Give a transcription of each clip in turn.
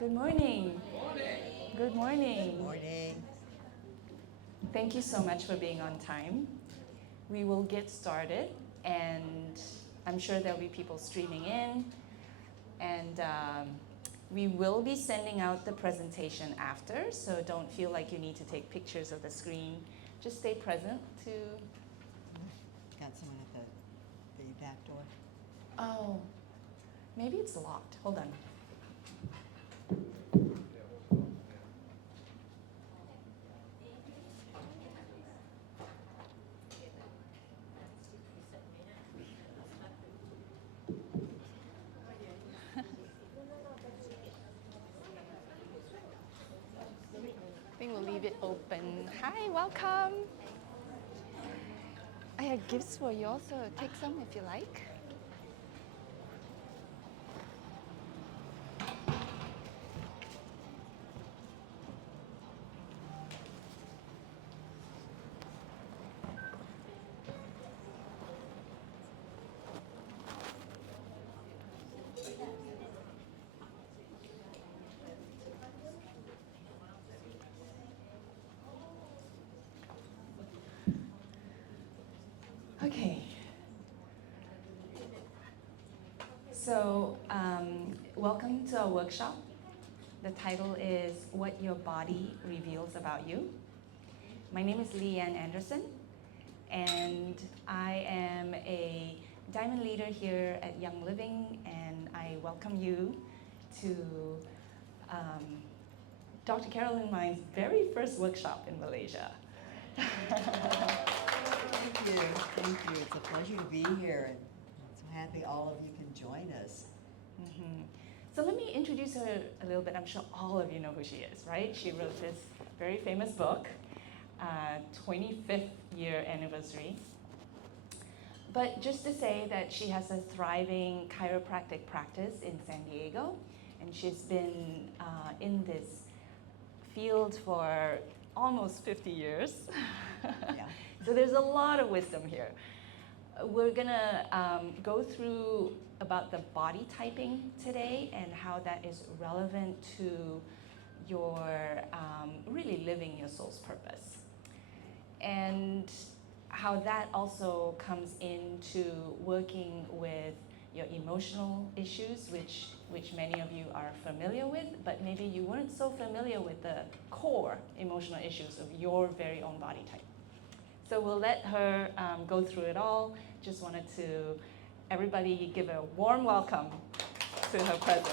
Good morning. Good morning. Morning. Thank you so much for being on time. We will get started, and I'm sure there'll be people streaming in, and we will be sending out the presentation after, so don't feel like you need to take pictures of the screen. Just stay present to... Got someone at the back door. Oh, maybe it's locked. Hold on. I think we'll leave it open. Hi, welcome. I have gifts for you also. Take some if you like. Okay. So, welcome to our workshop. The title is What Your Body Reveals About You. My name is LeeYen Anderson, and I am a diamond leader here at Young Living, and I welcome you to Dr. Carolyn Mein's very first workshop in Malaysia. Thank you. Thank you. It's a pleasure to be here, and I'm so happy all of you can join us. Mm-hmm. So let me introduce her a little bit. I'm sure all of you know who she is, right? She wrote this very famous book, 25th year anniversary. But just to say that she has a thriving chiropractic practice in San Diego, and she's been in this field for almost 50 years. Yeah. So there's a lot of wisdom here. We're gonna go through about the body typing today and how that is relevant to your really living your soul's purpose. And how that also comes into working with your emotional issues, which many of you are familiar with, but maybe you weren't so familiar with the core emotional issues of your very own body type. So we'll let her go through it all. Just wanted to, everybody give a warm welcome to her presence.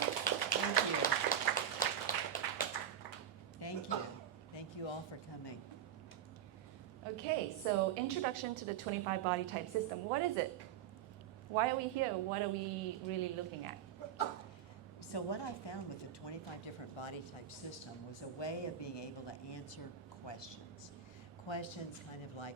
Thank you. Thank you. Thank you all for coming. Okay, so introduction to the 25 body type system. What is it? Why are we here? What are we really looking at? So what I found with the 25 different body type system was a way of being able to answer questions. Questions kind of like,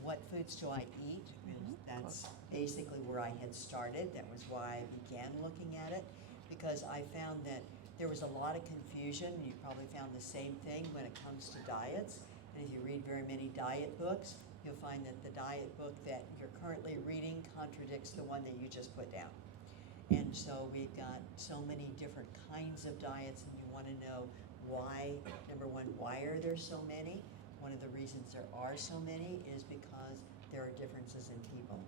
what foods do I eat? And that's basically where I had started. That was why I began looking at it, because I found that there was a lot of confusion. You probably found the same thing when it comes to diets. And if you read very many diet books, you'll find that the diet book that you're currently reading contradicts the one that you just put down. And so we've got so many different kinds of diets, and you want to know why. Number one, why are there so many? One of the reasons there are so many is because there are differences in people.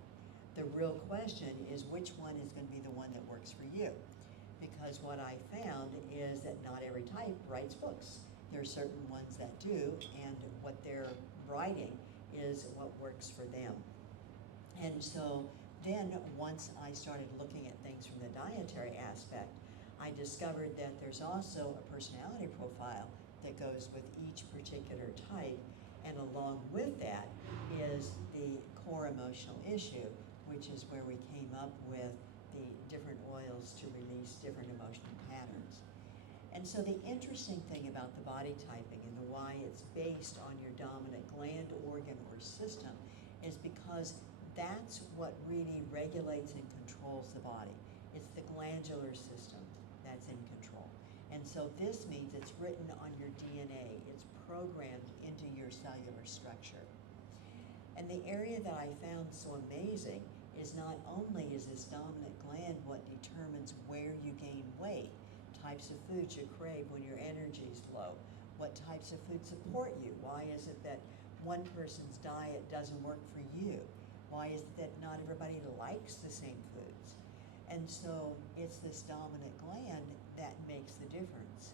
The real question is which one is going to be the one that works for you. Because what I found is that not every type writes books. There are certain ones that do, and what they're writing is what works for them. And so then once I started looking at things from the dietary aspect, I discovered that there's also a personality profile that goes with each particular type, and along with that is the core emotional issue, which is where we came up with the different oils to release different emotional patterns. And so the interesting thing about the body typing and why it's based on your dominant gland, organ, or system is because that's what really regulates and controls the body. It's the glandular system that's in control. And so this means it's written on your DNA. It's programmed into your cellular structure. And the area that I found so amazing is not only is this dominant gland what determines where you gain weight. types of foods you crave when your energy is low, what types of food support you. Why is it that one person's diet doesn't work for you? Why is it that not everybody likes the same foods? And so it's this dominant gland that makes the difference.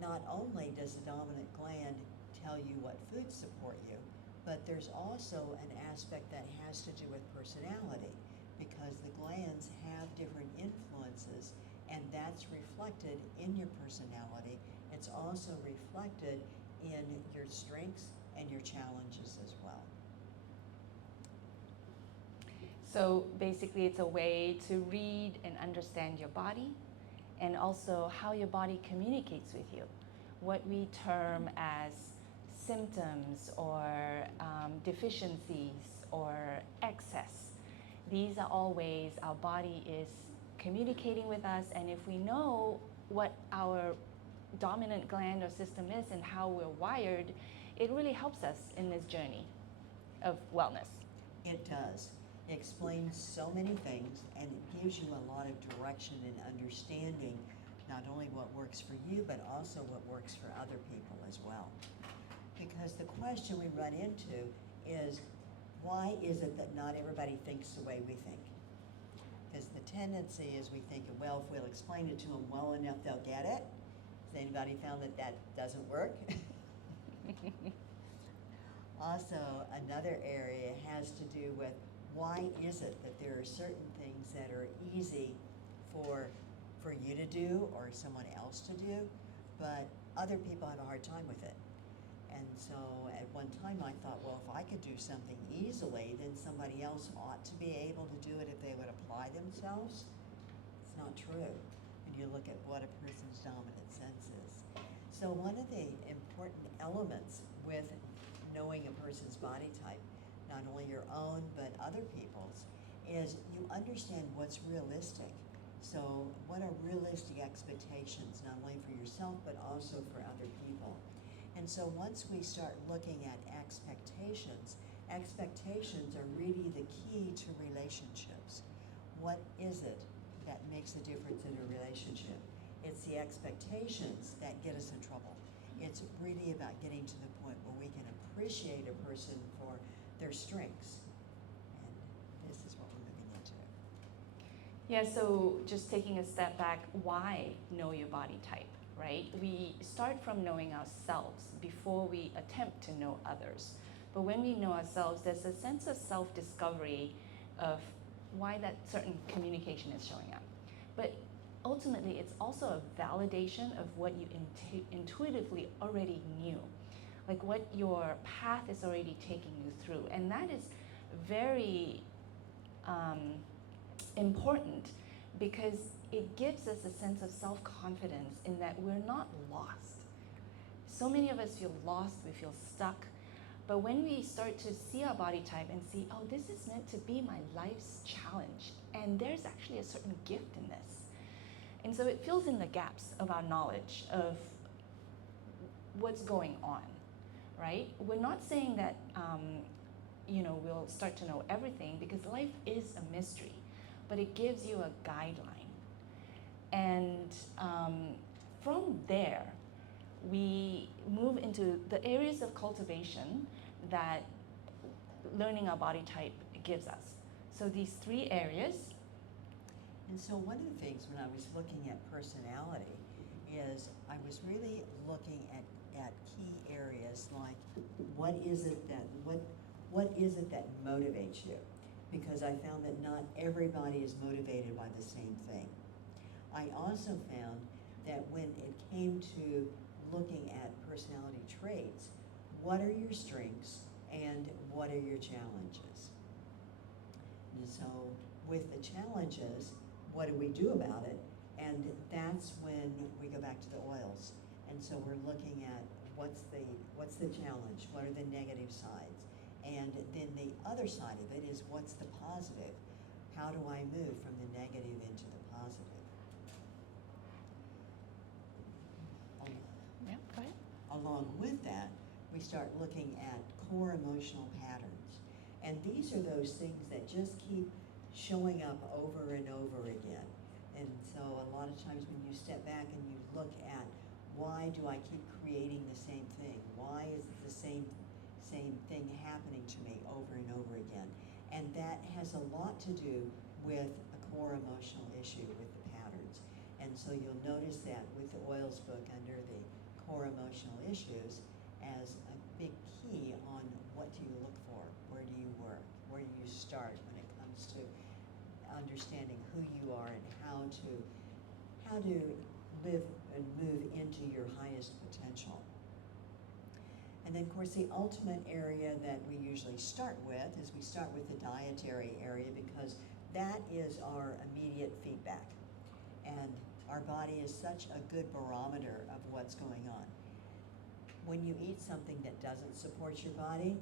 Not only does the dominant gland tell you what foods support you, but there's also an aspect that has to do with personality, because the glands have different influences, and that's reflected in your personality. It's also reflected in your strengths and your challenges as well. So basically it's a way to read and understand your body, and also how your body communicates with you. What we term as symptoms or deficiencies or excess. These are all ways our body is communicating with us, and if we know what our dominant gland or system is and how we're wired, it really helps us in this journey of wellness. It does. It explains so many things, and it gives you a lot of direction and understanding, not only what works for you, but also what works for other people as well. Because the question we run into is, why is it that not everybody thinks the way we think? Because the tendency is we think, well, if we'll explain it to them well enough, they'll get it. Has anybody found that that doesn't work? Also, another area has to do with, why is it that there are certain things that are easy for you to do or someone else to do, but other people have a hard time with it? And so at one time I thought, well, if I could do something easily, then somebody else ought to be able to do it if they would apply themselves. It's not true when you look at what a person's dominant sense is. So one of the important elements with knowing a person's body type, not only your own but other people's, is you understand what's realistic. So what are realistic expectations, not only for yourself but also for other people? And so once we start looking at expectations, expectations are really the key to relationships. What is it that makes a difference in a relationship? It's the expectations that get us in trouble. It's really about getting to the point where we can appreciate a person for their strengths. And this is what we're moving into. Yeah, so just taking a step back, why know your body type, right? We start from knowing ourselves before we attempt to know others. But when we know ourselves, there's a sense of self-discovery of why that certain communication is showing up. But ultimately, it's also a validation of what you intuitively already knew, like what your path is already taking you through. And that is very important, because it gives us a sense of self-confidence in that we're not lost. So many of us feel lost, we feel stuck, but when we start to see our body type and see, oh, this is meant to be my life's challenge, and there's actually a certain gift in this. And so it fills in the gaps of our knowledge of what's going on, right? We're not saying that, we'll start to know everything, because life is a mystery, but it gives you a guideline. And from there, we move into the areas of cultivation that learning our body type gives us. So these 3 areas. And so one of the things when I was looking at personality is I was really looking at key areas like what is it that motivates you? Because I found that not everybody is motivated by the same thing. I also found that when it came to looking at personality traits, what are your strengths and what are your challenges? And so with the challenges, what do we do about it? And that's when we go back to the oils. And so we're looking at what's the challenge, what are the negative sides? And then the other side of it is what's the positive? How do I move from the negative into the positive? Yeah, go ahead. Along with that, we start looking at core emotional patterns. And these are those things that just keep showing up over and over again. And so a lot of times when you step back and you look at, why do I keep creating the same thing? Why is the same thing happening to me over and over again? And that has a lot to do with a core emotional issue with the patterns. And so you'll notice that with the oils book under the core emotional issues as a big key on what do you look for, where do you work, where do you start when it comes to understanding who you are and how to live and move into your highest potential. And then, of course, the ultimate area that we usually start with is we start with the dietary area, because that is our immediate feedback. And our body is such a good barometer of what's going on. When you eat something that doesn't support your body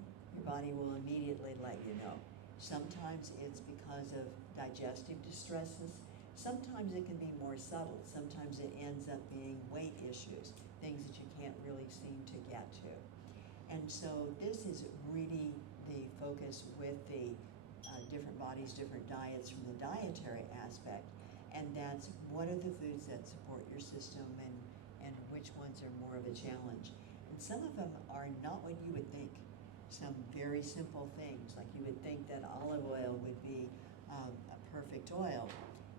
will immediately let you know. Sometimes it's because of digestive distresses. Sometimes it can be more subtle. Sometimes it ends up being weight issues, things that you can't really seem to get to. And so this is really the focus with the different bodies, different diets from the dietary aspect. And that's what are the foods that support your system and which ones are more of a challenge. And some of them are not what you would think. Some very simple things, like you would think that olive oil would be a perfect oil.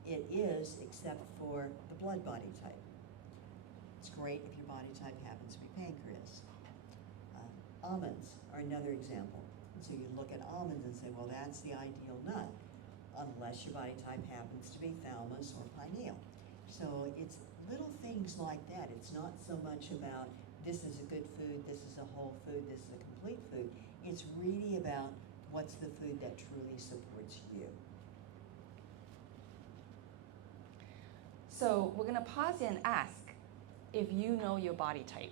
It is, except for the blood body type. It's great if your body type happens to be pancreas. Almonds are another example. And so you look at almonds and say, well, that's the ideal nut, unless your body type happens to be thalamus or pineal. So it's little things like that. It's not so much about this is a good food, this is a whole food, this is a complete food. It's really about what's the food that truly supports you. So we're gonna pause and ask if you know your body type.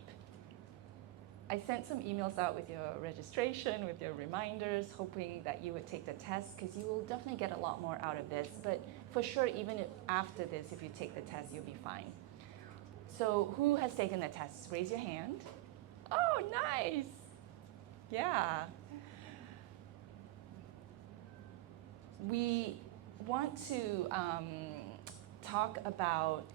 I sent some emails out with your registration, with your reminders, hoping that you would take the test, because you will definitely get a lot more out of this. But for sure, even if after this, if you take the test, you'll be fine. So who has taken the test? Raise your hand. Oh, nice. Yeah. We want to talk about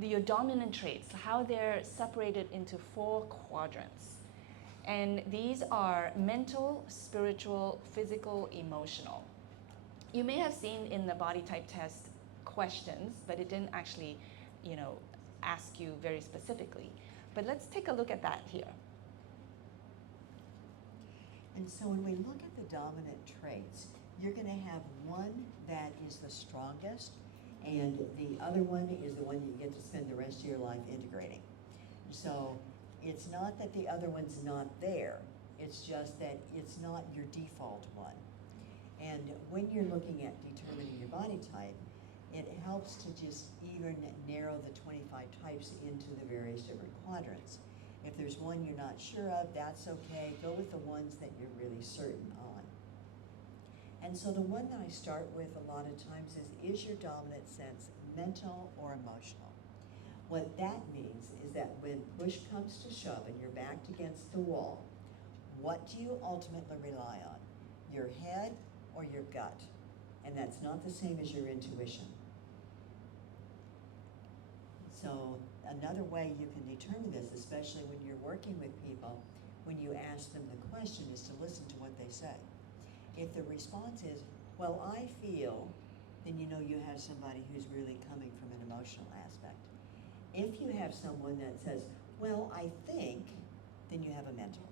your dominant traits, how they're separated into 4 quadrants. And these are mental, spiritual, physical, emotional. You may have seen in the body type test questions, but it didn't actually, ask you very specifically. But let's take a look at that here. And so when we look at the dominant traits, you're going to have one that is the strongest, and the other one is the one you get to spend the rest of your life integrating. So it's not that the other one's not there, it's just that it's not your default one. And when you're looking at determining your body type, it helps to just even narrow the 25 types into the various different quadrants. If there's one you're not sure of, that's okay. Go with the ones that you're really certain on. And so the one that I start with a lot of times is your dominant sense mental or emotional? What that means is that when push comes to shove and you're backed against the wall, what do you ultimately rely on? Your head or your gut? And that's not the same as your intuition. So another way you can determine this, especially when you're working with people, when you ask them the question, is to listen to what they say. If the response is, well, I feel, then you know you have somebody who's really coming from an emotional aspect. If you have someone that says, well, I think, then you have a mental.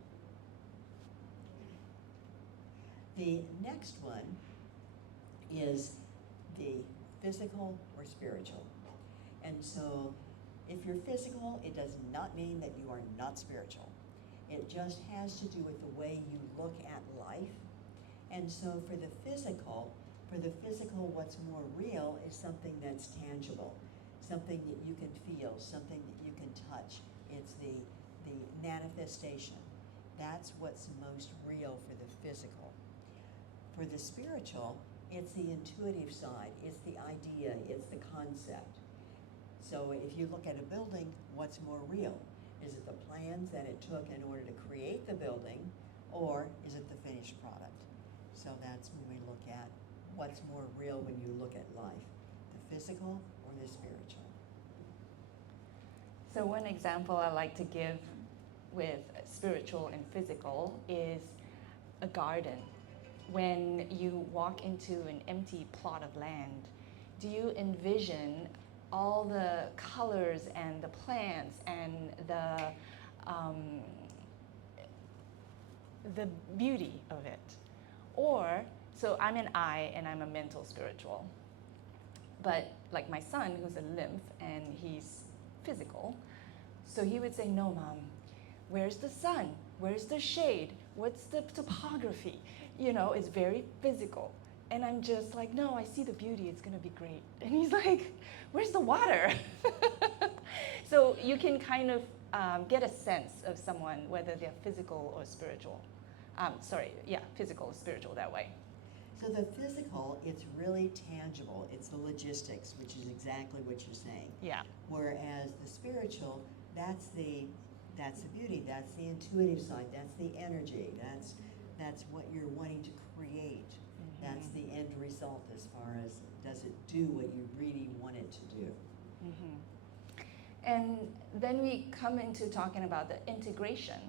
The next one is the physical or spiritual. And so if you're physical, it does not mean that you are not spiritual. It just has to do with the way you look at life. And so for the physical, what's more real is something that's tangible, something that you can feel, something that you can touch. It's the manifestation. That's what's most real for the physical. For the spiritual, it's the intuitive side, it's the idea, it's the concept. So if you look at a building, what's more real? Is it the plans that it took in order to create the building, or is it the finished product? So that's when we look at what's more real when you look at life, the physical or the spiritual. So one example I like to give with spiritual and physical is a garden. When you walk into an empty plot of land, do you envision all the colors and the plants and the beauty of it? Or, so I'm an I and I'm a mental spiritual. But like my son, who's a lymph and he's physical, so he would say, no, Mom, where's the sun? Where's the shade? What's the topography? You know, it's very physical. And I'm just like, no, I see the beauty, it's gonna be great. And he's like, where's the water? So you can kind of get a sense of someone, whether they're physical or spiritual. Physical or spiritual that way. So the physical, it's really tangible. It's the logistics, which is exactly what you're saying. Yeah. Whereas the spiritual, that's the beauty, that's the intuitive side, that's the energy, that's what you're wanting to create. Mm-hmm. That's the end result as far as does it do what you really want it to do. Mm-hmm. And then we come into talking about the integration.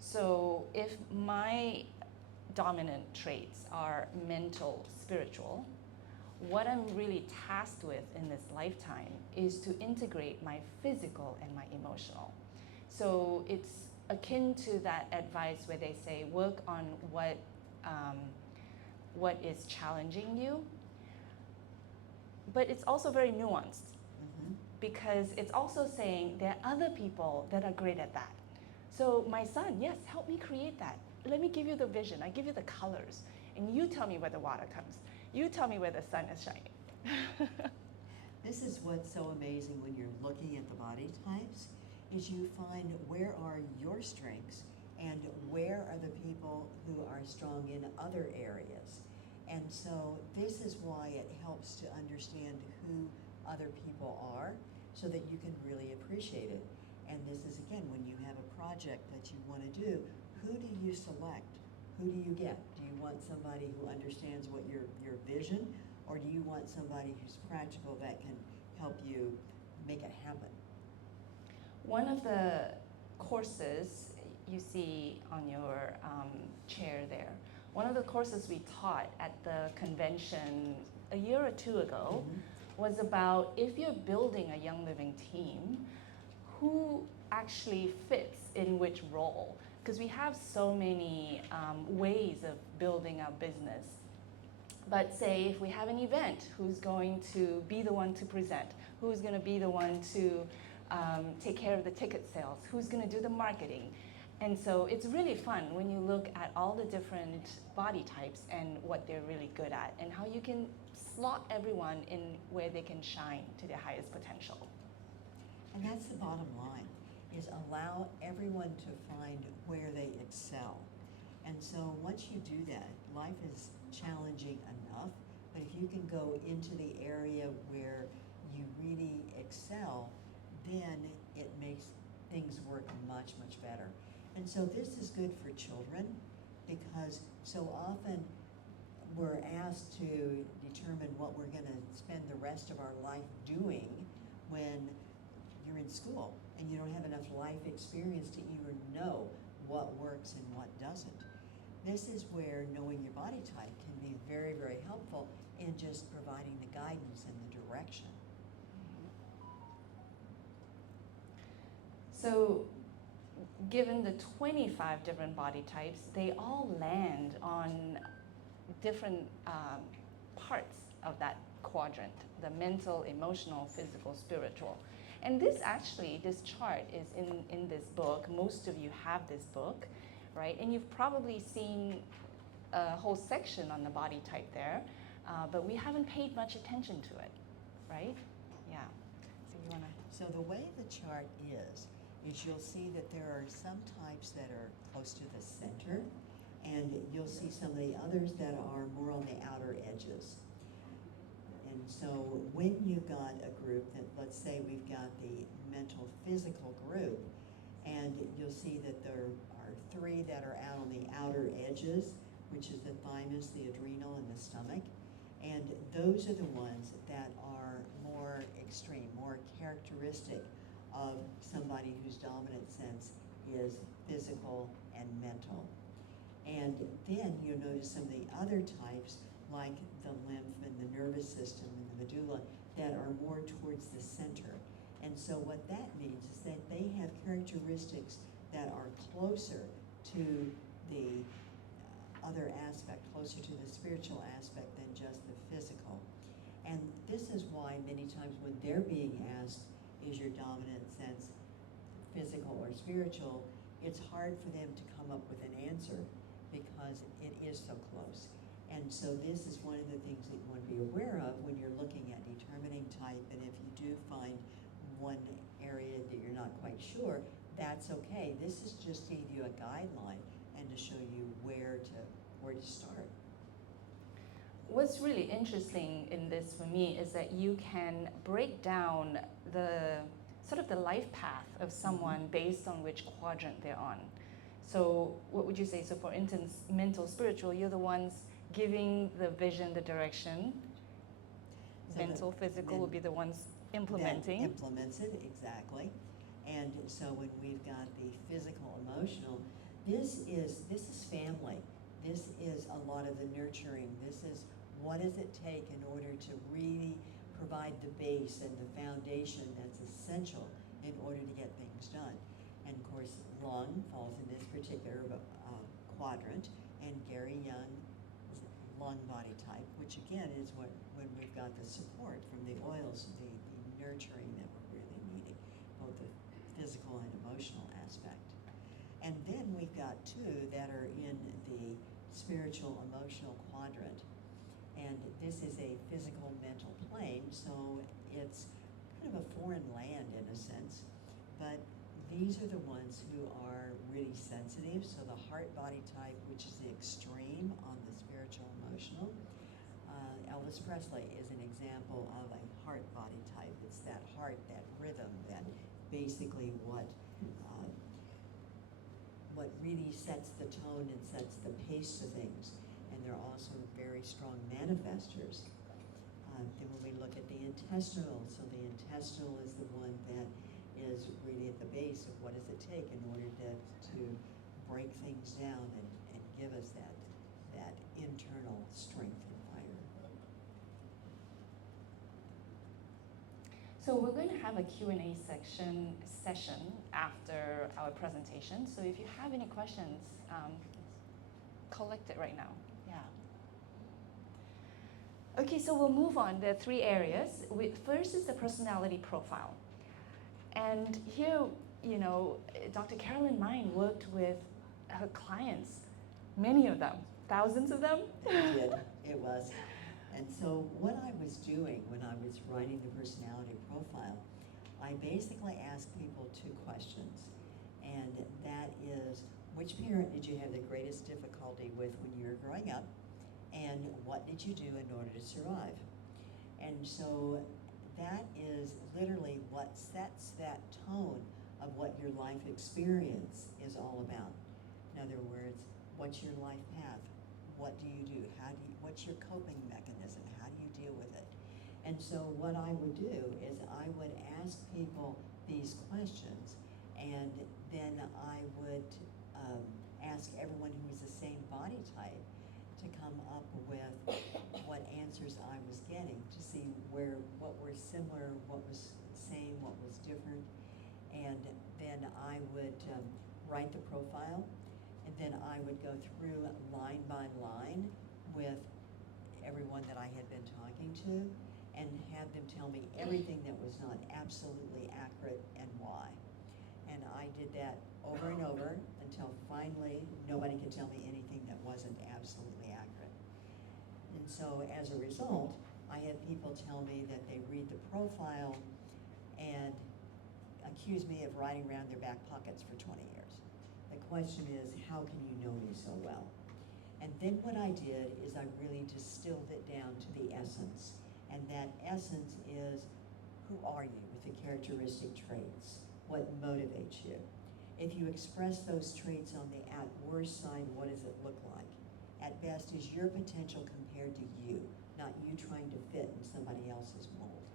So if my dominant traits are mental, spiritual, what I'm really tasked with in this lifetime is to integrate my physical and my emotional. So it's akin to that advice where they say work on what is challenging you, but it's also very nuanced. Mm-hmm. Because it's also saying there are other people that are great at that. So my son, yes, help me create that. Let me give you the vision. I give you the colors. And you tell me where the water comes. You tell me where the sun is shining. This is what's so amazing when you're looking at the body types, is you find where are your strengths and where are the people who are strong in other areas. And so this is why it helps to understand who other people are so that you can really appreciate it. And this is, again, when you have a project that you want to do, who do you select? Who do you get? Do you want somebody who understands what your vision, or do you want somebody who's practical that can help you make it happen? One of the courses you see on your chair there, one of the courses we taught at the convention a year or two ago was about if you're building a Young Living team, who actually fits in which role? Because we have so many ways of building our business. But say if we have an event, who's going to be the one to present? Who's going to be the one to take care of the ticket sales? Who's going to do the marketing? And so it's really fun when you look at all the different body types and what they're really good at and how you can slot everyone in where they can shine to their highest potential. And that's the bottom line, is allow everyone to find where they excel. And so once you do that, life is challenging enough, but if you can go into the area where you really excel, then it makes things work much, much better. And so this is good for children because so often we're asked to determine what we're going to spend the rest of our life doing when you're in school and you don't have enough life experience to even know what works and what doesn't. This is where knowing your body type can be very, very helpful in just providing the guidance and the direction. So given the 25 different body types, they all land on different parts of that quadrant, the mental, emotional, physical, spiritual. And this chart is in this book. Most of you have this book, right? And you've probably seen a whole section on the body type there, but we haven't paid much attention to it, right? Yeah. So you wanna? So the way the chart is you'll see that there are some types that are close to the center, and you'll see some of the others that are more on the outer edges. And so when you've got a group that, let's say we've got the mental physical group, and you'll see that there are 3 that are out on the outer edges, which is the thymus, the adrenal, and the stomach. And those are the ones that are more extreme, more characteristic of somebody whose dominant sense is physical and mental. And then you'll notice some of the other types, like the lymph and the nervous system and the medulla, that are more towards the center. And so what that means is that they have characteristics that are closer to the other aspect, closer to the spiritual aspect than just the physical. And this is why many times when they're being asked, is your dominant sense physical or spiritual, it's hard for them to come up with an answer because it is so close. And so this is one of the things that you want to be aware of when you're looking at determining type. And if you do find one area that you're not quite sure, that's okay. This is just to give you a guideline and to show you where to start. What's really interesting in this for me is that you can break down the sort of the life path of someone based on which quadrant they're on. So what would you say? So for instance, mental, spiritual, you're the ones giving the vision, the direction. So mental, physical will be the ones implementing. That implements it, exactly. And so when we've got the physical, emotional, this is family. This is a lot of the nurturing. This is what does it take in order to really provide the base and the foundation that's essential in order to get things done. And of course, lung falls in this particular quadrant, and Gary Young's lung body type, which again is when we've got the support from the oils, the nurturing that we're really needing, both the physical and emotional aspect. And then we've got two that are in the spiritual emotional quadrant. And this is a physical mental plane, so it's kind of a foreign land in a sense. But these are the ones who are really sensitive. So the heart body type, which is the extreme on the spiritual emotional. Elvis Presley is an example of a heart body type. It's that heart, that rhythm, that basically what really sets the tone and sets the pace to things. And they're also very strong manifestors. Then when we look at the intestinal, so the intestinal is the one that is really at the base of what does it take in order to break things down and give us that internal strength and fire. So we're going to have a Q&A session after our presentation. So if you have any questions, collect it right now. Yeah. Okay, so we'll move on. There are three areas. First is the personality profile. And here, Dr. Carolyn Mein worked with her clients, many of them, thousands of them. It was. And so what I was doing when I was writing the personality profile, I basically asked people two questions. And that is, which parent did you have the greatest difficulty with when you were growing up? And what did you do in order to survive? And so that is literally what sets that tone of what your life experience is all about. In other words, what's your life path? What do you do? What's your coping mechanism? How do you deal with it? And so what I would do is I would ask people these questions, and then I would ask everyone who was the same body type to come up with what answers I was getting to see what were similar, what was the same, what was different. And then I would write the profile, and then I would go through line by line with everyone that I had been talking to and have them tell me everything that was not absolutely accurate and why. And I did that over and over until finally nobody could tell me anything that wasn't absolutely accurate. And so as a result, I had people tell me that they read the profile and accuse me of riding around their back pockets for 20 years. The question is, how can you know me so well? And then what I did is I really distilled it down to the essence. And that essence is, who are you with the characteristic traits? What motivates you? If you express those traits on the at worst side, what does it look like? At best is your potential compared to you, not you trying to fit in somebody else's mold.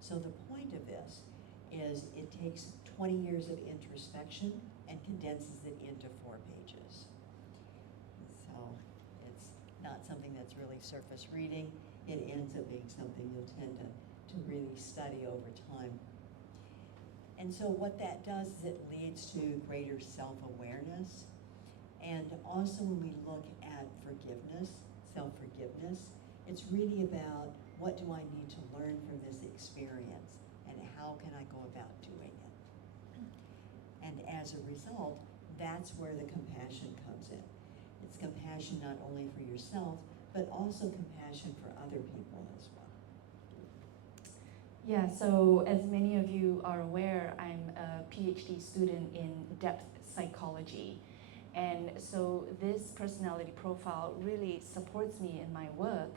So the point of this is it takes 20 years of introspection and condenses it into 4 pages. So it's not something that's really surface reading. It ends up being something you'll tend to really study over time. And so what that does is it leads to greater self-awareness. And also when we look at forgiveness, self-forgiveness, it's really about what do I need to learn from this experience and how can I go about doing it. And as a result, that's where the compassion comes in. It's compassion not only for yourself, but also compassion for other people as well. Yeah, so as many of you are aware, I'm a PhD student in depth psychology. And so this personality profile really supports me in my work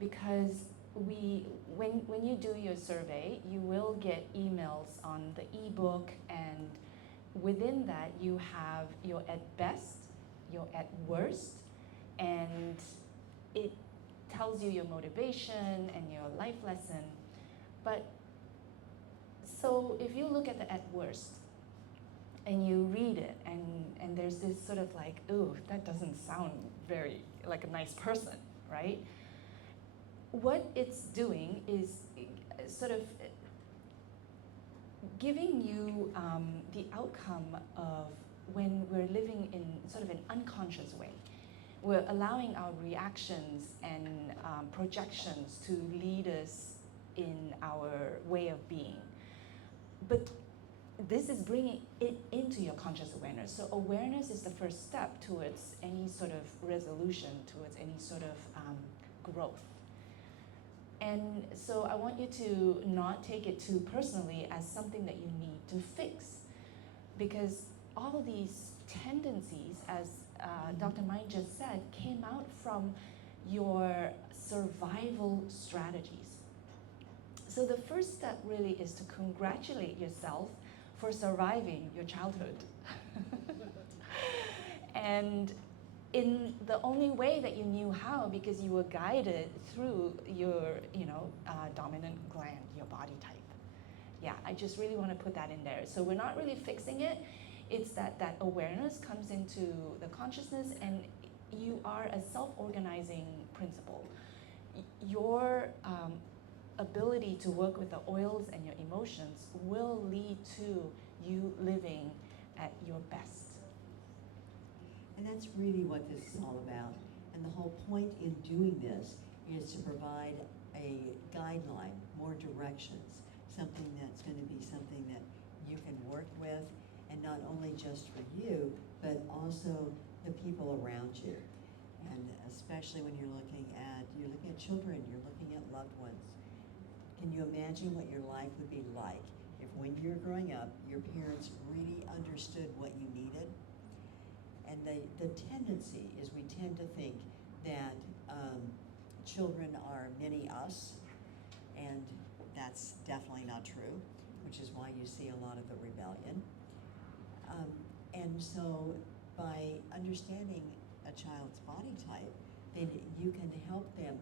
because when you do your survey, you will get emails on the ebook, and within that you have your at best, your at worst, and it tells you your motivation and your life lesson. But so if you look at the at worst and you read it and there's this sort of like, ooh, that doesn't sound very like a nice person, right? What it's doing is sort of giving you the outcome of when we're living in sort of an unconscious way. We're allowing our reactions and projections to lead us in our way of being. But this is bringing it into your conscious awareness. So awareness is the first step towards any sort of resolution, towards any sort of growth. And so I want you to not take it too personally as something that you need to fix, because all of these tendencies, as Dr. Mein just said, came out from your survival strategies. So the first step really is to congratulate yourself for surviving your childhood. And in the only way that you knew how, because you were guided through your, dominant gland, your body type. Yeah, I just really want to put that in there. So we're not really fixing it. It's that awareness comes into the consciousness, and you are a self-organizing principle. Your ability to work with the oils and your emotions will lead to you living at your best. And that's really what this is all about. And the whole point in doing this is to provide a guideline, more directions, something that's going to be something that you can work with, and not only just for you, but also the people around you. And especially when you're looking at children, you're looking at loved ones. Can you imagine what your life would be like if when you're growing up, your parents really understood what you needed? And the tendency is we tend to think that children are mini us, and that's definitely not true, which is why you see a lot of the rebellion. And so by understanding a child's body type, then you can help them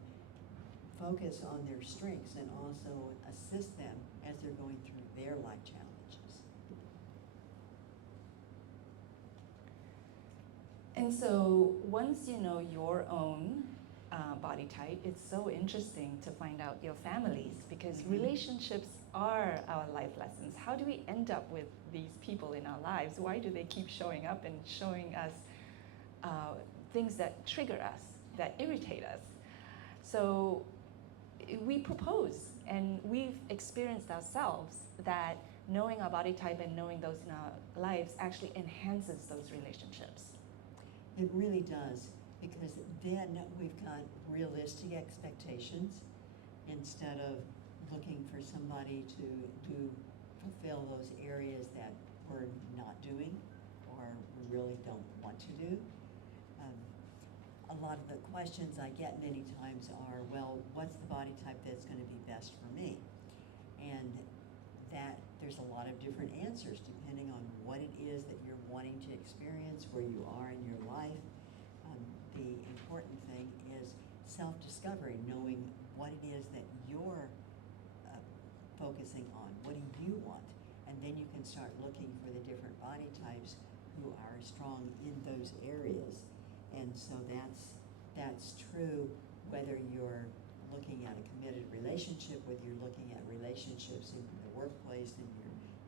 focus on their strengths and also assist them as they're going through their life challenges. And so once you know your own body type, it's so interesting to find out your families, because relationships are our life lessons. How do we end up with these people in our lives? Why do they keep showing up and showing us things that trigger us, that irritate us? So we propose, and we've experienced ourselves that knowing our body type and knowing those in our lives actually enhances those relationships. It really does, because then we've got realistic expectations instead of looking for somebody to fulfill those areas that we're not doing or we really don't want to do. A lot of the questions I get many times are, well, what's the body type that's going to be best for me? And that there's a lot of different answers depending on what it is that you're wanting to experience, where you are in your life. The important thing is self-discovery, knowing what it is that you're focusing on. What do you want? And then you can start looking for the different body types who are strong in those areas. And so that's true whether you're looking at a committed relationship, whether you're looking at relationships in the workplace, in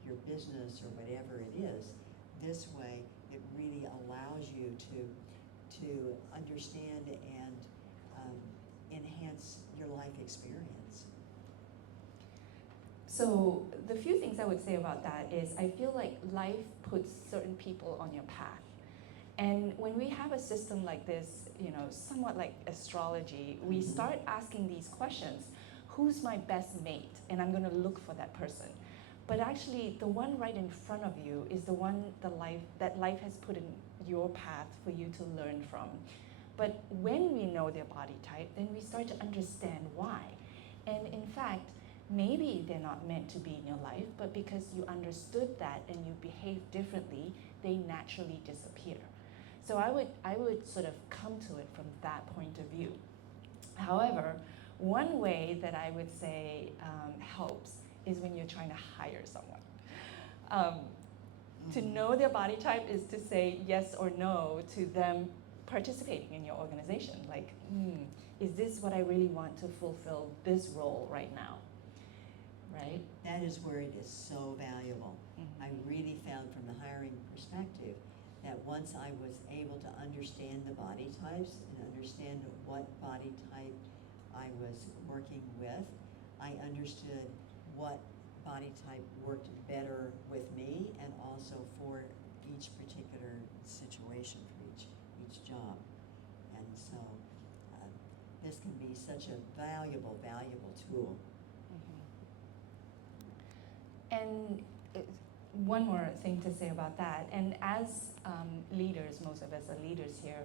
your business, or whatever it is. This way, it really allows you to understand and enhance your life experience. So the few things I would say about that is I feel like life puts certain people on your path. And when we have a system like this, you know, somewhat like astrology, we start asking these questions. Who's my best mate? And I'm going to look for that person. But actually, the one right in front of you is the one that life has put in your path for you to learn from. But when we know their body type, then we start to understand why. And in fact, maybe they're not meant to be in your life, but because you understood that and you behave differently, they naturally disappear. So I would sort of come to it from that point of view. However, one way that I would say helps is when you're trying to hire someone. To know their body type is to say yes or no to them participating in your organization. Like, is this what I really want to fulfill this role right now? Right? That is where it is so valuable. I really found from the hiring perspective that once I was able to understand the body types and understand what body type I was working with, I understood what body type worked better with me and also for each particular situation, for each job. And so this can be such a valuable tool. And one more thing to say about that, and as leaders, most of us are leaders here,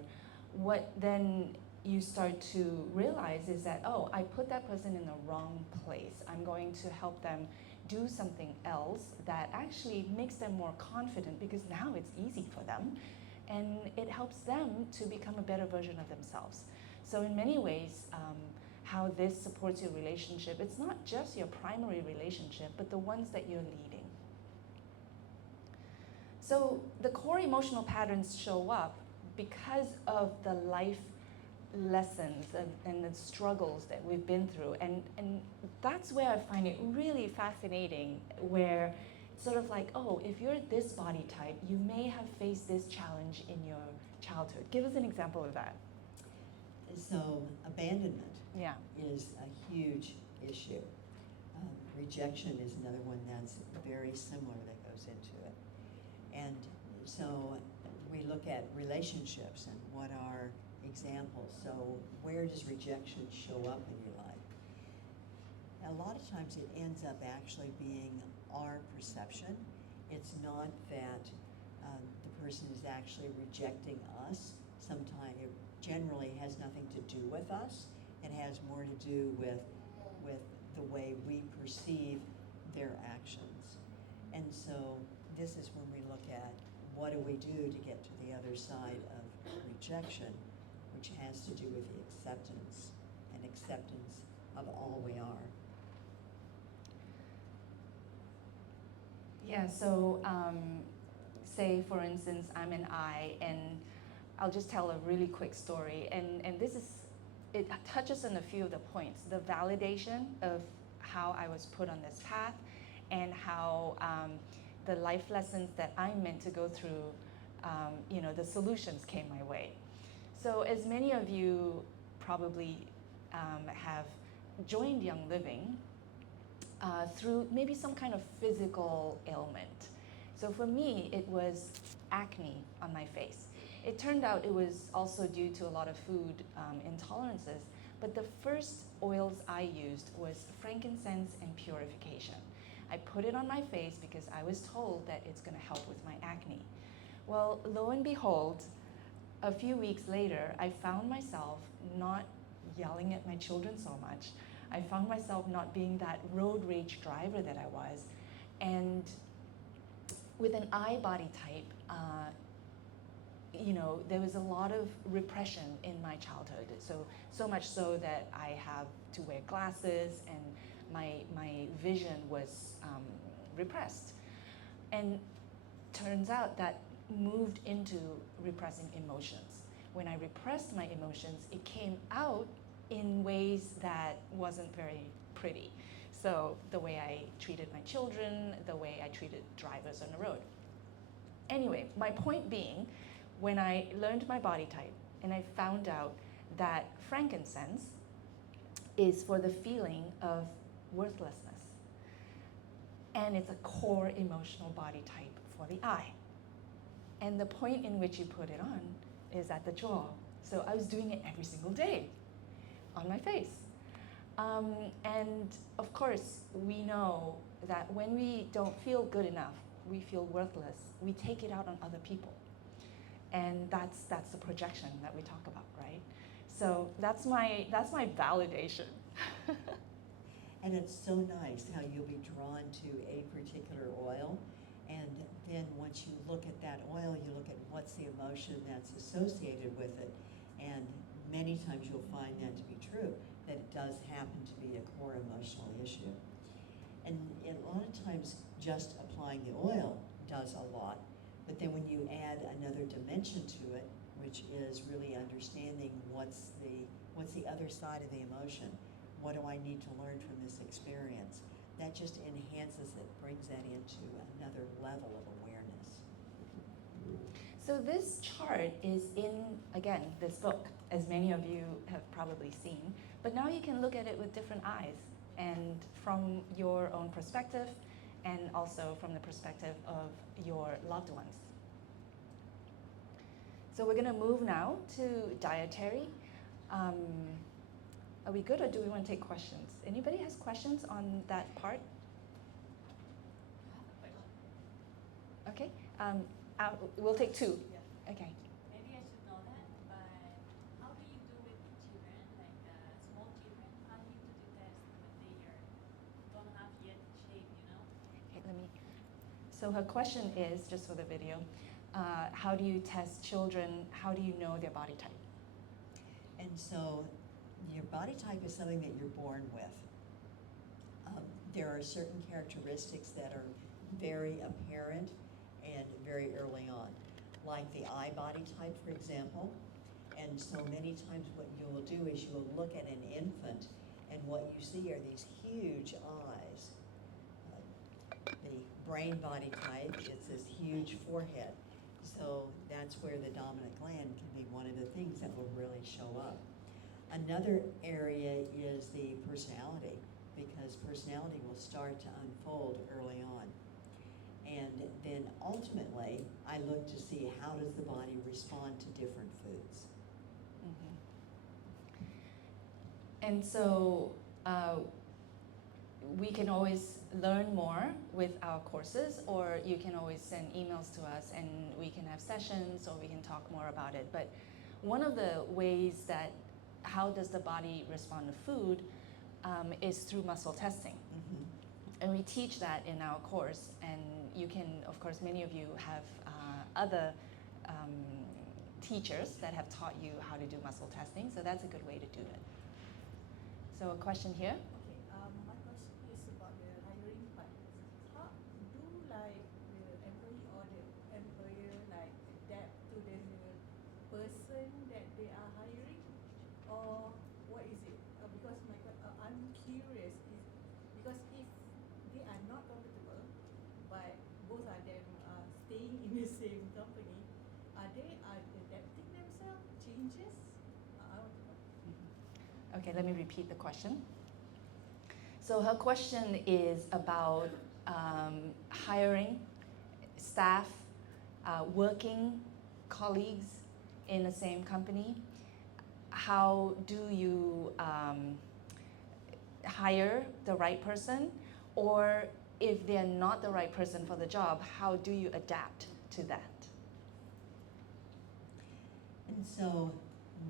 what then you start to realize is that, oh, I put that person in the wrong place. I'm going to help them do something else that actually makes them more confident because now it's easy for them and it helps them to become a better version of themselves. So in many ways, how this supports your relationship, it's not just your primary relationship, but the ones that you're leading. So the core emotional patterns show up because of the life lessons and the struggles that we've been through. And that's where I find it really fascinating, where it's sort of like, oh, if you're this body type, you may have faced this challenge in your childhood. Give us an example of that. So abandonment is a huge issue. Rejection is another one that's very similar that goes into it. And so we look at relationships and what are examples. So where does rejection show up in your life? A lot of times it ends up actually being our perception. It's not that the person is actually rejecting us. Sometimes it generally has nothing to do with us. It has more to do with the way we perceive their actions. And so this is when we look at what do we do to get to the other side of rejection, which has to do with the acceptance and acceptance of all we are. Yeah, so say for instance, I'm an I, and I'll just tell a really quick story, and it touches on a few of the points. The validation of how I was put on this path and how the life lessons that I'm meant to go through, the solutions came my way. So as many of you probably have joined Young Living through maybe some kind of physical ailment. So for me, it was acne on my face. It turned out it was also due to a lot of food intolerances, but the first oils I used was frankincense and purification. I put it on my face because I was told that it's going to help with my acne. Well, lo and behold, a few weeks later, I found myself not yelling at my children so much. I found myself not being that road rage driver that I was. And with an I body type, there was a lot of repression in my childhood. So much so that I have to wear glasses, and my vision was repressed. And turns out that moved into repressing emotions. When I repressed my emotions, it came out in ways that wasn't very pretty. So the way I treated my children, the way I treated drivers on the road. Anyway, my point being, when I learned my body type and I found out that frankincense is for the feeling of worthlessness, and it's a core emotional body type for the eye. And the point in which you put it on is at the jaw. So I was doing it every single day on my face. And of course, we know that when we don't feel good enough, we feel worthless, we take it out on other people. And that's the projection that we talk about, right? So that's my validation. And it's so nice how you'll be drawn to a particular oil, and then once you look at that oil, you look at what's the emotion that's associated with it, and many times you'll find that to be true, that it does happen to be a core emotional issue. And a lot of times just applying the oil does a lot, but then when you add another dimension to it, which is really understanding what's the other side of the emotion, what do I need to learn from this experience, that just enhances it, brings that into another level of awareness. So this chart is in, again, this book, as many of you have probably seen, but now you can look at it with different eyes and from your own perspective, and also from the perspective of your loved ones. So we're gonna move now to dietary. Are we good, or do we want to take questions? Anybody has questions on that part? Okay, we'll take two. Yeah. Okay. Maybe I should know that, but how do you do with children, like small children? How do you do the test when they don't have yet shape, Okay, so her question is, just for the video, how do you test children? How do you know their body type? And so your body type is something that you're born with. There are certain characteristics that are very apparent and very early on, like the eye body type, for example. And so many times what you will do is you will look at an infant, and what you see are these huge eyes. The brain body type is this huge forehead. So that's where the dominant gland can be one of the things that will really show up. Another area is the personality, because personality will start to unfold early on. And then ultimately, I look to see how does the body respond to different foods. Mm-hmm. And so we can always learn more with our courses, or you can always send emails to us and we can have sessions, or we can talk more about it. But one of the ways that how does the body respond to food is through muscle testing. Mm-hmm. And we teach that in our course, and you can, of course, many of you have other teachers that have taught you how to do muscle testing, so that's a good way to do it. So a question here? Okay, my question is about the hiring part. How do like the employee or the employer like adapt to the person that they are hiring, or what is it? Because I'm curious, because if they are not comfortable, but both of them are staying in the same company, are they adapting themselves, changes? I want to know. Okay, let me repeat the question. So her question is about hiring staff, working colleagues in the same company. How do you hire the right person? Or if they're not the right person for the job, how do you adapt to that? And so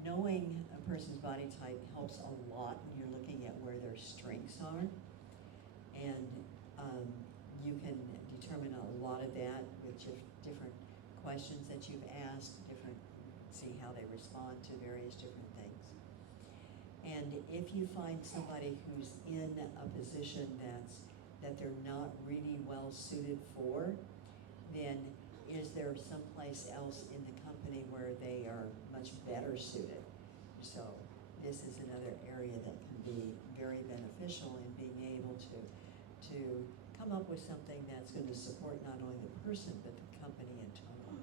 knowing a person's body type helps a lot when you're looking at where their strengths are. And you can determine a lot of that with just different questions that you've asked, see how they respond to various different things. And if you find somebody who's in a position that they're not really well suited for, then is there someplace else in the company where they are much better suited? So this is another area that can be very beneficial in being able to come up with something that's going to support not only the person but the company in total.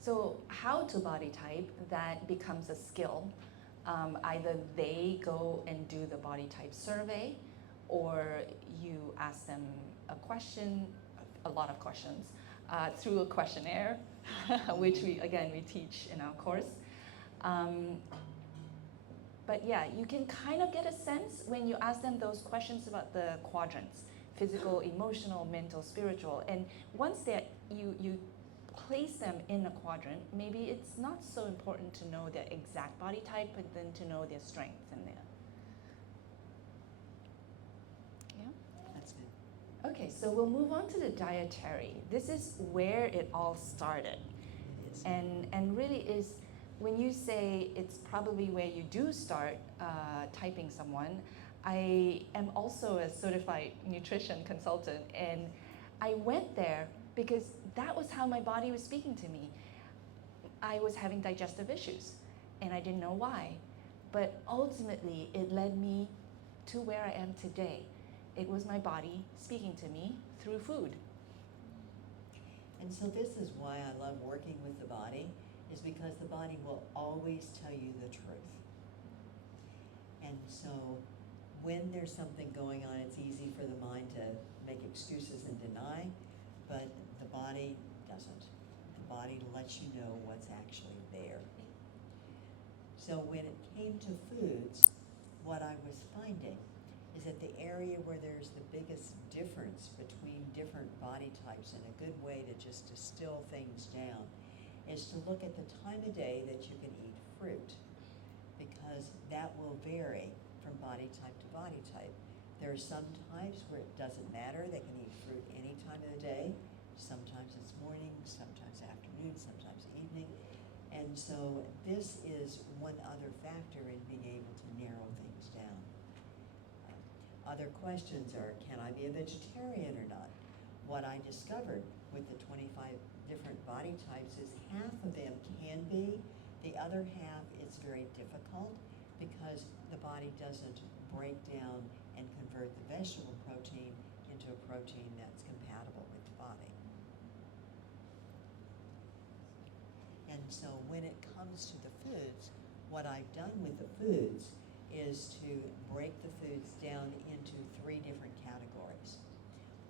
So how to body type, that becomes a skill. Either they go and do the body type survey, or you ask them a question, a lot of questions, through a questionnaire, which we teach in our course. But yeah, you can kind of get a sense when you ask them those questions about the quadrants: physical, emotional, mental, spiritual. And once you place them in a quadrant, maybe it's not so important to know their exact body type, but then to know their strengths and their. Yeah? That's good. Okay, so we'll move on to the dietary. This is where it all started. It is. And really is, when you say it's probably where you do start typing someone, I am also a certified nutrition consultant, and I went there because that was how my body was speaking to me. I was having digestive issues, and I didn't know why. But ultimately, it led me to where I am today. It was my body speaking to me through food. And so this is why I love working with the body, is because the body will always tell you the truth. And so when there's something going on, it's easy for the mind to make excuses and deny, but the body doesn't. The body lets you know what's actually there. So when it came to foods, what I was finding is that the area where there's the biggest difference between different body types, and a good way to just distill things down, is to look at the time of day that you can eat fruit, because that will vary from body type to body type. There are some types where it doesn't matter. They can eat fruit any time of the day. Sometimes it's morning, sometimes afternoon, sometimes evening. And so this is one other factor in being able to narrow things down. Other questions are, can I be a vegetarian or not? What I discovered with the 25 different body types is half of them can be. The other half is very difficult because the body doesn't break down and convert the vegetable protein into a protein that's compatible with the body. And so when it comes to the foods, what I've done with the foods is to break the foods down into 3 different categories.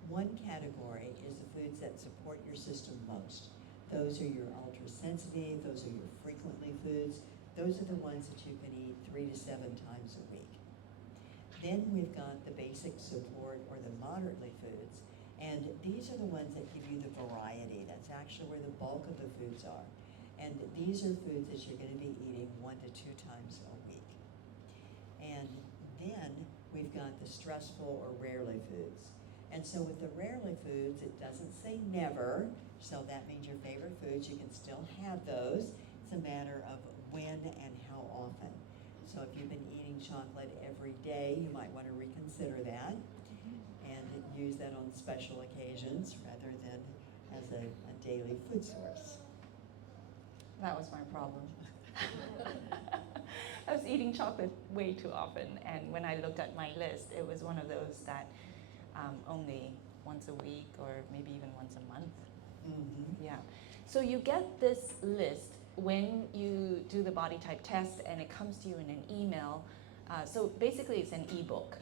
One category is the foods that support your system most. Those are your ultra-sensitive, those are your frequently foods. Those are the ones that you can eat 3 to 7 times a week. Then we've got the basic support or the moderately foods, and these are the ones that give you the variety. That's actually where the bulk of the foods are. And these are foods that you're going to be eating 1 to 2 times a week. And then we've got the stressful or rarely foods. And so with the rarely foods, it doesn't say never, so that means your favorite foods, you can still have those. It's a matter of when and how often. So if you've been eating chocolate every day, you might want to reconsider that and use that on special occasions rather than as a daily food source. That was my problem. I was eating chocolate way too often, and when I looked at my list, it was one of those that only once a week or maybe even once a month. Mm-hmm. Yeah. So you get this list when you do the body type test, and it comes to you in an email. So basically it's an ebook.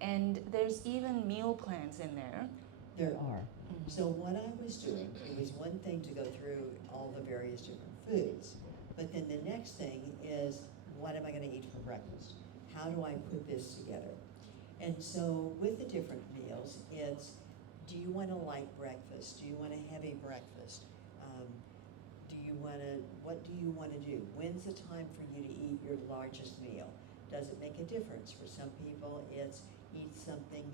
And there's even meal plans in there. There are. Mhm. So what I was doing, it was one thing to go through all the various different foods, but then the next thing is, what am I going to eat for breakfast? How do I put this together? And so with the different meals, it's, do you want a light breakfast? Do you want a heavy breakfast? What do you want to do? When's the time for you to eat your largest meal? Does it make a difference? For some people, it's eat something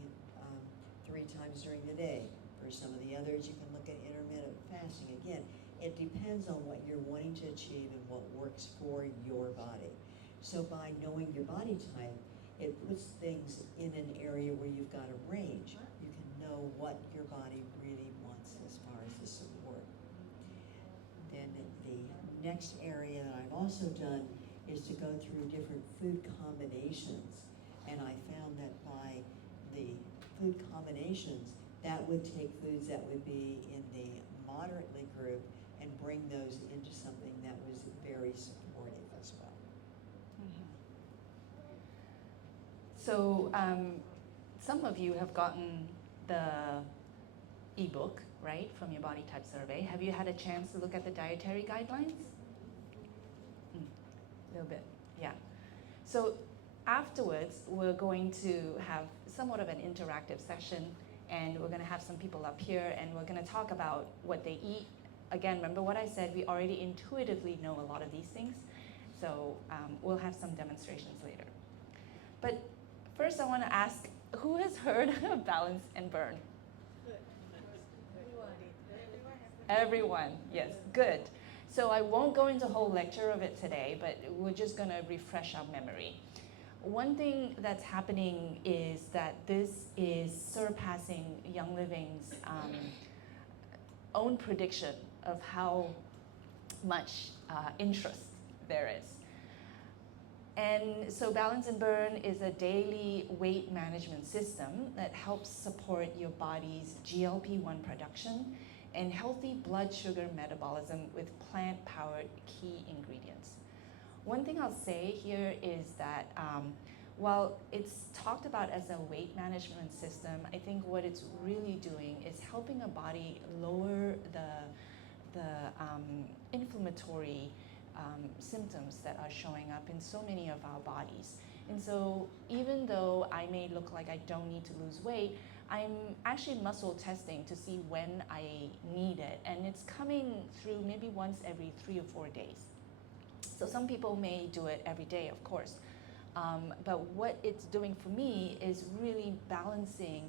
3 times during the day. For For some of the others, you can look at intermittent fasting. Again, it depends on what you're wanting to achieve and what works for your body. So by knowing your body type, it puts things in an area where you've got a range. You can know what your body really wants as far as the support. Then the next area that I've also done is to go through different food combinations. And I found that by the food combinations, that would take foods that would be in the moderately group and bring those into something that was very supportive as well. So some of you have gotten the ebook, right, from your body type survey. Have you had a chance to look at the dietary guidelines? A little bit, yeah. So afterwards, we're going to have somewhat of an interactive session, and we're going to have some people up here, and we're going to talk about what they eat. Again, remember what I said, we already intuitively know a lot of these things, so we'll have some demonstrations later. But first I want to ask, who has heard of balance and burn? Everyone, yes, good. So I won't go into a whole lecture of it today, but we're just going to refresh our memory. One thing that's happening is that this is surpassing Young Living's own prediction of how much interest there is. And so Balance and Burn is a daily weight management system that helps support your body's GLP-1 production and healthy blood sugar metabolism with plant-powered key ingredients. One thing I'll say here is that while it's talked about as a weight management system, I think what it's really doing is helping a body lower the inflammatory symptoms that are showing up in so many of our bodies. And so even though I may look like I don't need to lose weight, I'm actually muscle testing to see when I need it. And it's coming through maybe once every 3 or 4 days. So some people may do it every day, of course. But what it's doing for me is really balancing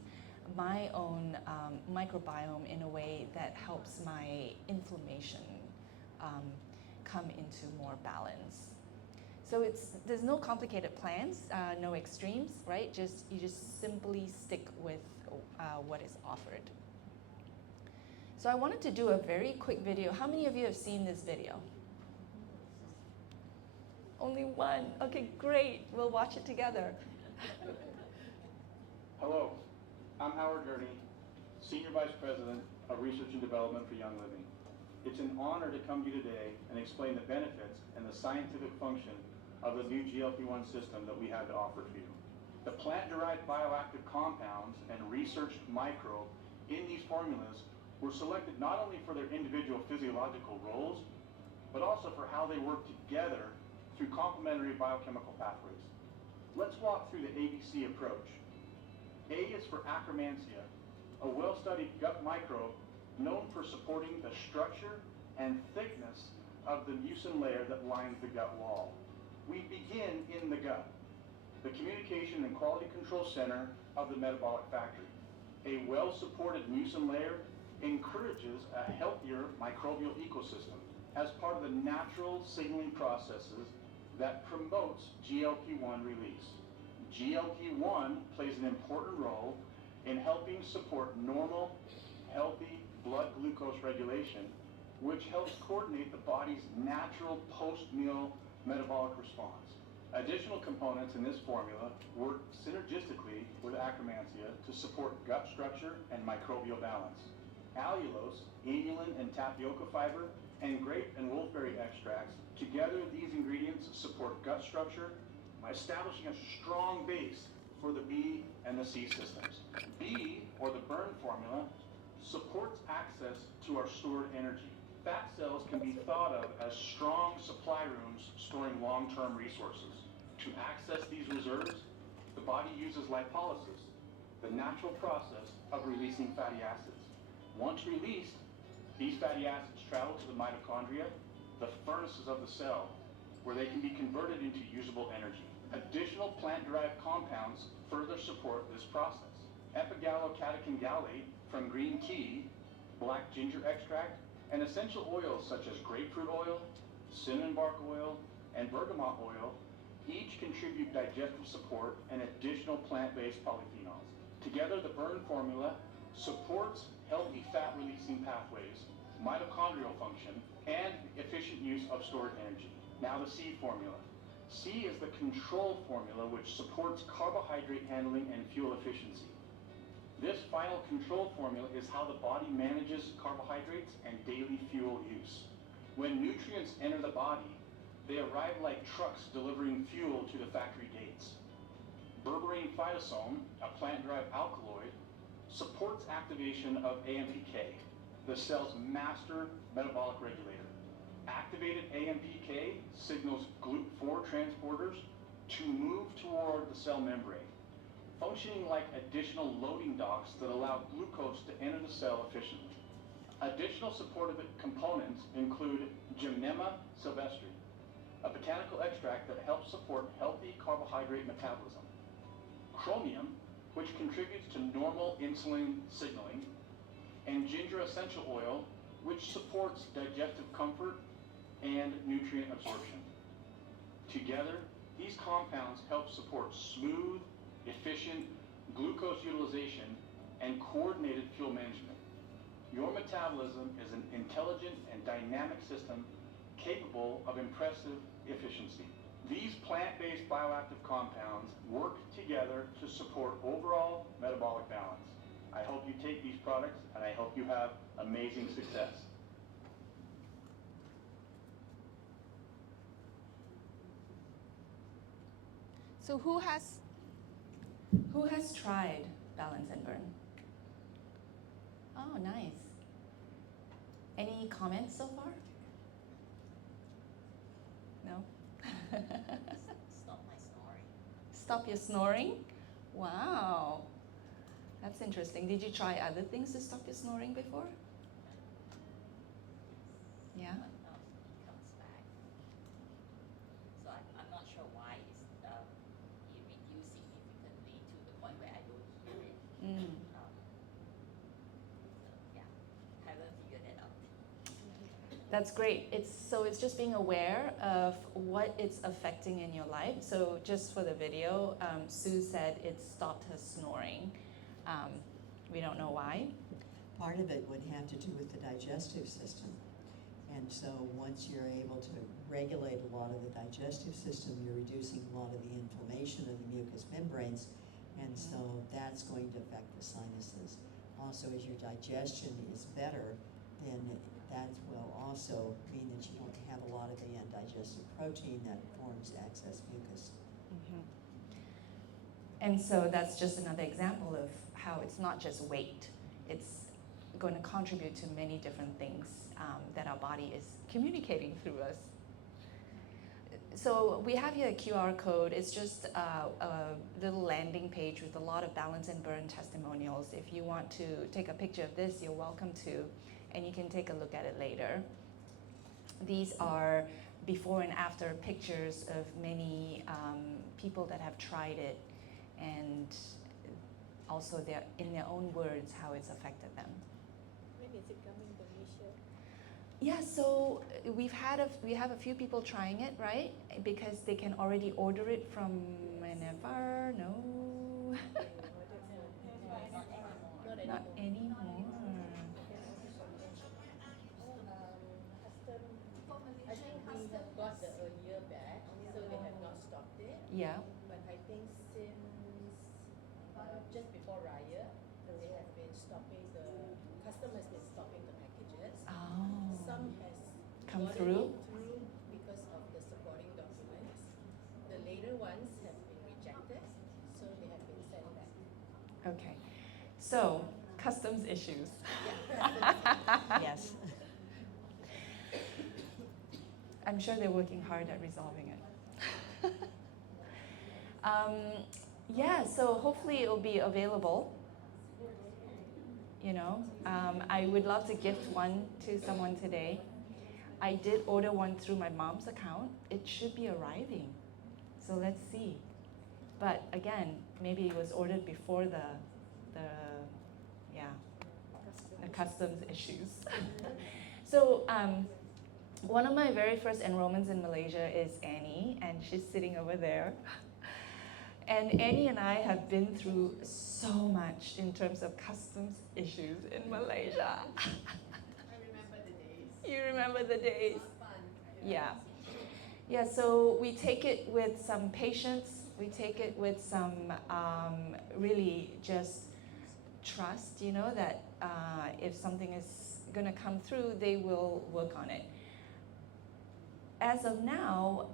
my own microbiome in a way that helps my inflammation come into more balance. So there's no complicated plans, no extremes, right? You just simply stick with what is offered. So I wanted to do a very quick video. How many of you have seen this video? Only one. Okay, great. We'll watch it together. Hello, I'm Howard Gurney, Senior Vice President of Research and Development for Young Living. It's an honor to come to you today and explain the benefits and the scientific function of the new GLP-1 system that we have to offer to you. The plant-derived bioactive compounds and researched microbe in these formulas were selected not only for their individual physiological roles, but also for how they work together through complementary biochemical pathways. Let's walk through the ABC approach. A is for Akkermansia, a well-studied gut microbe known for supporting the structure and thickness of the mucin layer that lines the gut wall. We begin in the gut, the communication and quality control center of the metabolic factory. A well-supported mucin layer encourages a healthier microbial ecosystem as part of the natural signaling processes that promotes GLP-1 release. GLP-1 plays an important role in helping support normal, healthy blood glucose regulation, which helps coordinate the body's natural post-meal metabolic response. Additional components in this formula work synergistically with Akkermansia to support gut structure and microbial balance. Allulose, inulin, and tapioca fiber, and grape and wolfberry extracts, together these ingredients support gut structure by establishing a strong base for the B and the C systems. B, or the burn formula, supports access to our stored energy. Fat cells can be thought of as strong supply rooms storing long-term resources. To access these reserves, the body uses lipolysis, the natural process of releasing fatty acids. Once released, these fatty acids travel to the mitochondria, the furnaces of the cell, where they can be converted into usable energy. Additional plant-derived compounds further support this process. Epigallocatechin gallate from green tea, black ginger extract, and essential oils such as grapefruit oil, cinnamon bark oil, and bergamot oil each contribute digestive support and additional plant-based polyphenols. Together, the Burn formula supports healthy fat-releasing pathways, mitochondrial function, and efficient use of stored energy. Now the C formula. C is the control formula which supports carbohydrate handling and fuel efficiency. This final control formula is how the body manages carbohydrates and daily fuel use. When nutrients enter the body, they arrive like trucks delivering fuel to the factory gates. Berberine phytosome, a plant-derived alkaloid, supports activation of AMPK, the cell's master metabolic regulator. Activated AMPK signals GLUT4 transporters to move toward the cell membrane, functioning like additional loading docks that allow glucose to enter the cell efficiently. Additional supportive components include Gymnema sylvestri, a botanical extract that helps support healthy carbohydrate metabolism. Chromium, which contributes to normal insulin signaling, and ginger essential oil, which supports digestive comfort and nutrient absorption. Together, these compounds help support smooth, efficient glucose utilization and coordinated fuel management. Your metabolism is an intelligent and dynamic system capable of impressive efficiency. These plant-based bioactive compounds work together to support overall metabolic balance. I hope you take these products and I hope you have amazing success. So who has tried Balance and Burn? Oh, nice. Any comments so far? No? Stop my snoring. Stop your snoring? Wow. That's interesting. Did you try other things to stop your snoring before? Yeah? But it comes back. So I'm not sure why it reduced significantly to the point where I don't hear it. Mm. So yeah, haven't figured that out. That's great. It's just being aware of what it's affecting in your life. So just for the video, Sue said it stopped her snoring. We don't know why. Part of it would have to do with the digestive system. And so once you're able to regulate a lot of the digestive system, you're reducing a lot of the inflammation of the mucous membranes, and so that's going to affect the sinuses. Also, as your digestion is better, then that will also mean that you don't have a lot of the undigested protein that forms excess mucus. Mhm. And so that's just another example of how it's not just weight. It's going to contribute to many different things that our body is communicating through us. So we have here a QR code. It's just a little landing page with a lot of Balance and Burn testimonials. If you want to take a picture of this, you're welcome to, and you can take a look at it later. These are before and after pictures of many people that have tried it, and also in their own words how it's affected them. When is it coming to Malaysia? Yeah, so we have a few people trying it, right? Because they can already order it from whenever. No, Not not anymore. anymore. Custom, I think we have got a year back, so they have not stopped it. Yeah. But I think since just before Raya, they have been stopping customers been stopping the packages. Oh. Some has Come gotten through? it through because of the supporting documents. The later ones have been rejected, so they have been sent back. Okay. So customs issues. Yes. I'm sure they're working hard at resolving it. Yeah, so hopefully it will be available. You know, I would love to gift one to someone today. I did order one through my mom's account. It should be arriving. So let's see. But again, maybe it was ordered before the yeah. customs issues. So one of my very first enrollments in Malaysia is Annie, and she's sitting over there. And Annie and I have been through so much in terms of customs issues in Malaysia. I remember the days. You remember the days? Fun. Yeah. Yeah, so we take it with some patience. We take it with some really just trust, you know, that if something is going to come through, they will work on it. As of now,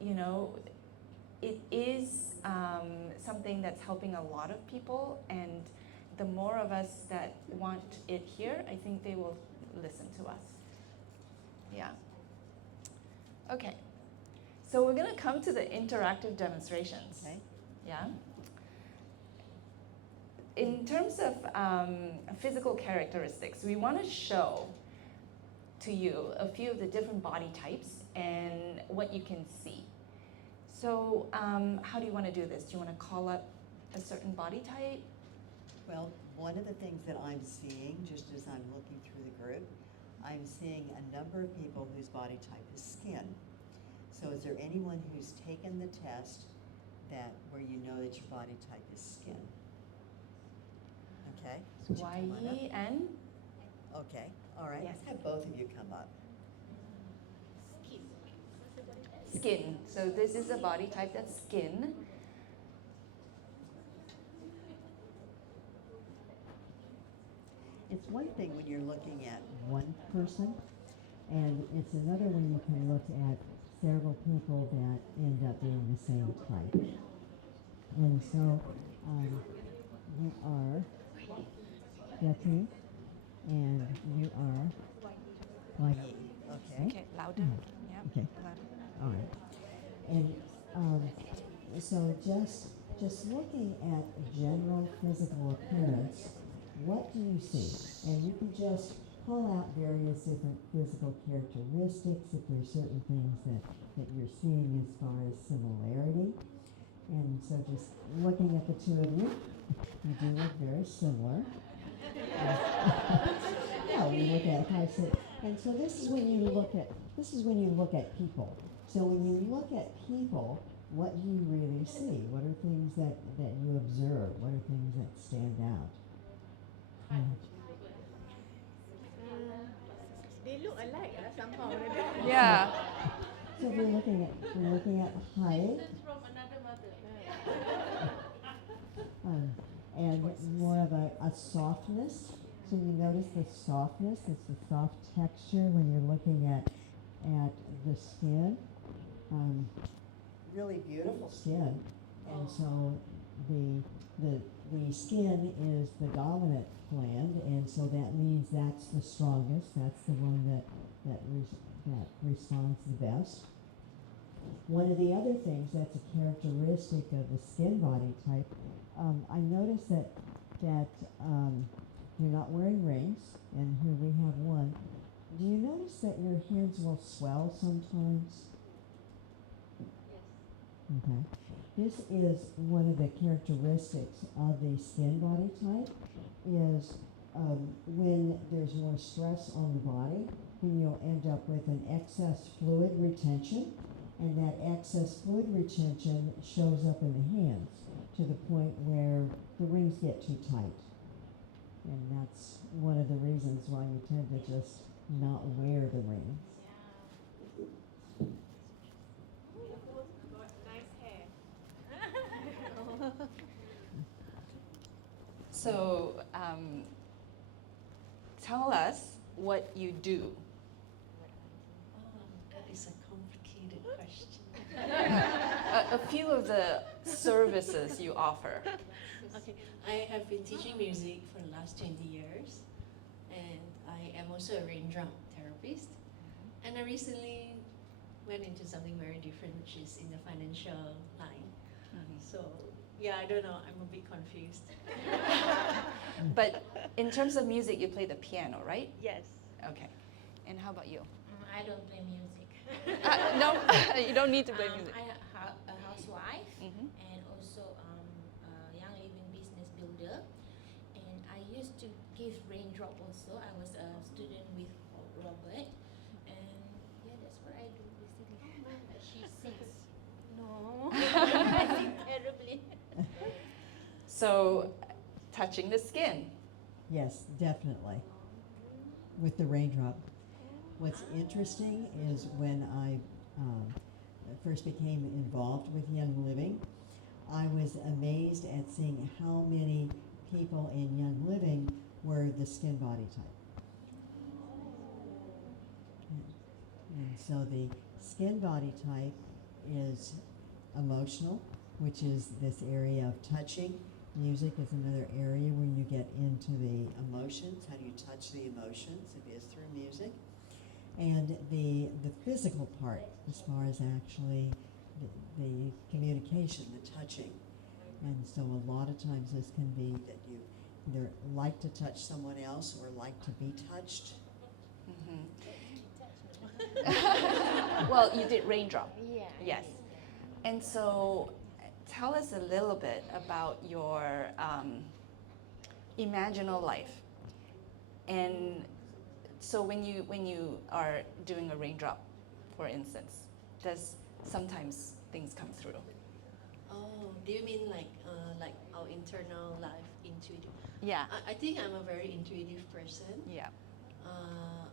you know, it is something that's helping a lot of people, and the more of us that want it here, I think they will listen to us. Yeah. Okay. So we're going to come to the interactive demonstrations. Okay. Yeah. In terms of physical characteristics, we want to show to you a few of the different body types and what you can see. So how do you want to do this? Do you want to call up a certain body type? Well, one of the things that I'm seeing, just as I'm looking through the group, I'm seeing a number of people whose body type is skin. So is there anyone who's taken the test where you know that your body type is skin? Okay. so would you come on up? LeeYen. Okay, all right. Yes. Let's have both of you come up. Skin. So this is a body type that's skin. It's one thing when you're looking at one person, and it's another when you can look at several people that end up being the same type. And so you are Betty, and you are Whitey. Okay. Okay, louder. Yeah. Okay. Louder. All right. And so just looking at general physical appearance, what do you see? And you can just pull out various different physical characteristics if there's certain things that you're seeing as far as similarity. And so just looking at the two of you, you do look very similar. Yeah, we look at and so this is when you look at people. So when you look at people, what do you really see? What are things that you observe? What are things that stand out? They look alike somehow. Yeah. So we're looking at height. From another mother. And more of a softness. So you notice the softness, it's the soft texture when you're looking at the skin. Really beautiful skin. And so the skin is the dominant gland, and so that means that's the strongest. That's the one that responds the best. One of the other things that's a characteristic of the skin body type, I noticed that you're not wearing rings, and here we have one. Do you notice that your hands will swell sometimes? Yes. Okay. This is one of the characteristics of the skin body type, is when there's more stress on the body, then you'll end up with an excess fluid retention, and that excess fluid retention shows up in the hands to the point where the rings get too tight. And that's one of the reasons why you tend to just not wear the rings. Nice hair. So tell us what you do. That is a complicated question. A few of the services you offer. Okay, I have been teaching music for the last 20 years, and I am also a rain drum therapist. And I recently went into something very different, which is in the financial line. So, yeah, I don't know, I'm a bit confused. But in terms of music, you play the piano, right? Yes. Okay. And how about you? I don't play music. No, you don't need to play music. I am a housewife Mhm. and also a young living business builder. And I used to give raindrop also. I was a student with Robert, and yeah, that's what I do basically. But she sings. No, I sing terribly. So, touching the skin. Yes, definitely. With the raindrop. What's interesting is when I first became involved with Young Living, I was amazed at seeing how many people in Young Living were the skin body type. And so the skin body type is emotional, which is this area of touching. Music is another area when you get into the emotions. How do you touch the emotions? It is through music. And the physical part, as far as actually the communication, the touching. And so a lot of times this can be that you either like to touch someone else or like to be touched. Well, you did raindrop. Yeah. Yes. And so tell us a little bit about your imaginal life. And so when you are doing a raindrop, for instance, does sometimes things come through? Oh, do you mean like our internal life, intuitive? Yeah. I think I'm a very intuitive person. Yeah.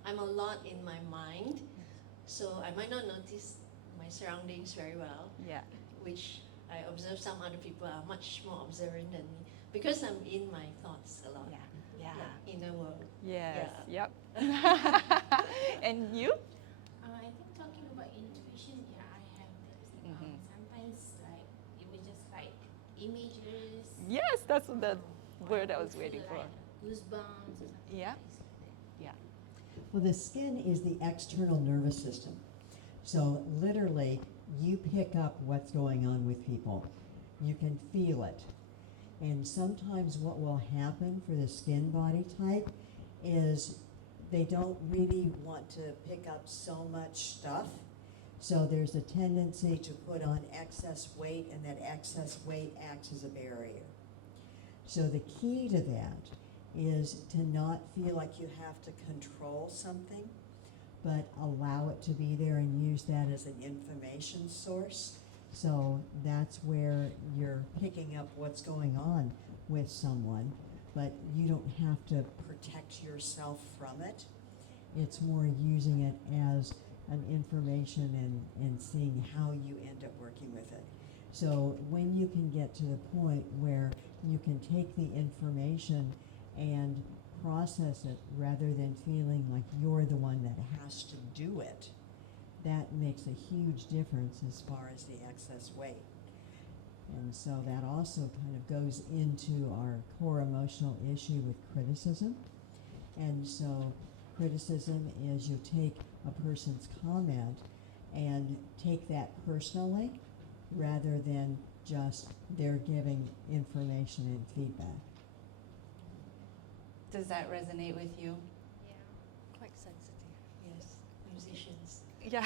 I'm a lot in my mind, so I might not notice my surroundings very well, Yeah. which I observe some other people are much more observant than me because I'm in my thoughts a lot. Yeah. Yeah. Like inner world. Yes. Yep. And you? I think talking about intuition, yeah, I have that. Mhm. Sometimes like it was just like images. Yes, that's the word I or was feel waiting for. like goosebumps or something. Yeah. It's like that. Yeah. Well, the skin is the external nervous system. So literally, you pick up what's going on with people. You can feel it. And sometimes what will happen for the skin body type is they don't really want to pick up so much stuff. So there's a tendency to put on excess weight, and that excess weight acts as a barrier. So the key to that is to not feel like you have to control something, but allow it to be there and use that as an information source. So that's where you're picking up what's going on with someone, but you don't have to protect yourself from it. It's more using it as an information and seeing how you end up working with it. So when you can get to the point where you can take the information and process it rather than feeling like you're the one that has to do it, that makes a huge difference as far as the excess weight. And so that also kind of goes into our core emotional issue with criticism. And so criticism is you take a person's comment and take that personally rather than just they're giving information and feedback. Does that resonate with you? Yeah, quite sensitive. Yes, musicians. Yeah.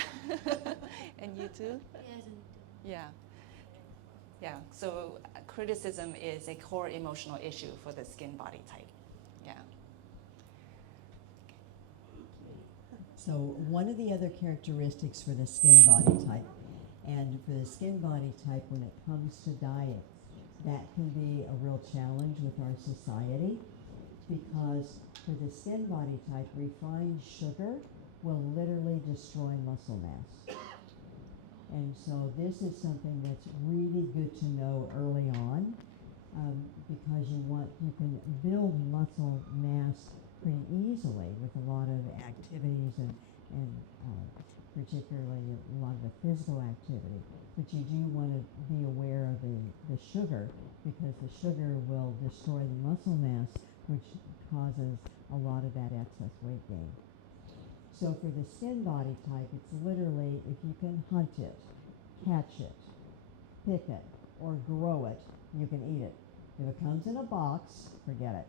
And you too? Yes, and Yeah. Yeah. So criticism is a core emotional issue for the skin body type. Yeah. So one of the other characteristics for the skin body type, and for the skin body type when it comes to diet, that can be a real challenge with our society, because for the skin body type, refined sugar will literally destroy muscle mass. And so this is something that's really good to know early on, because you can build muscle mass pretty easily with a lot of activities and particularly a lot of the physical activity. But you do want to be aware of the sugar, because the sugar will destroy the muscle mass, which causes a lot of that excess weight gain. So for the skin body type, it's literally if you can hunt it, catch it, pick it, or grow it, you can eat it. If it comes in a box, forget it.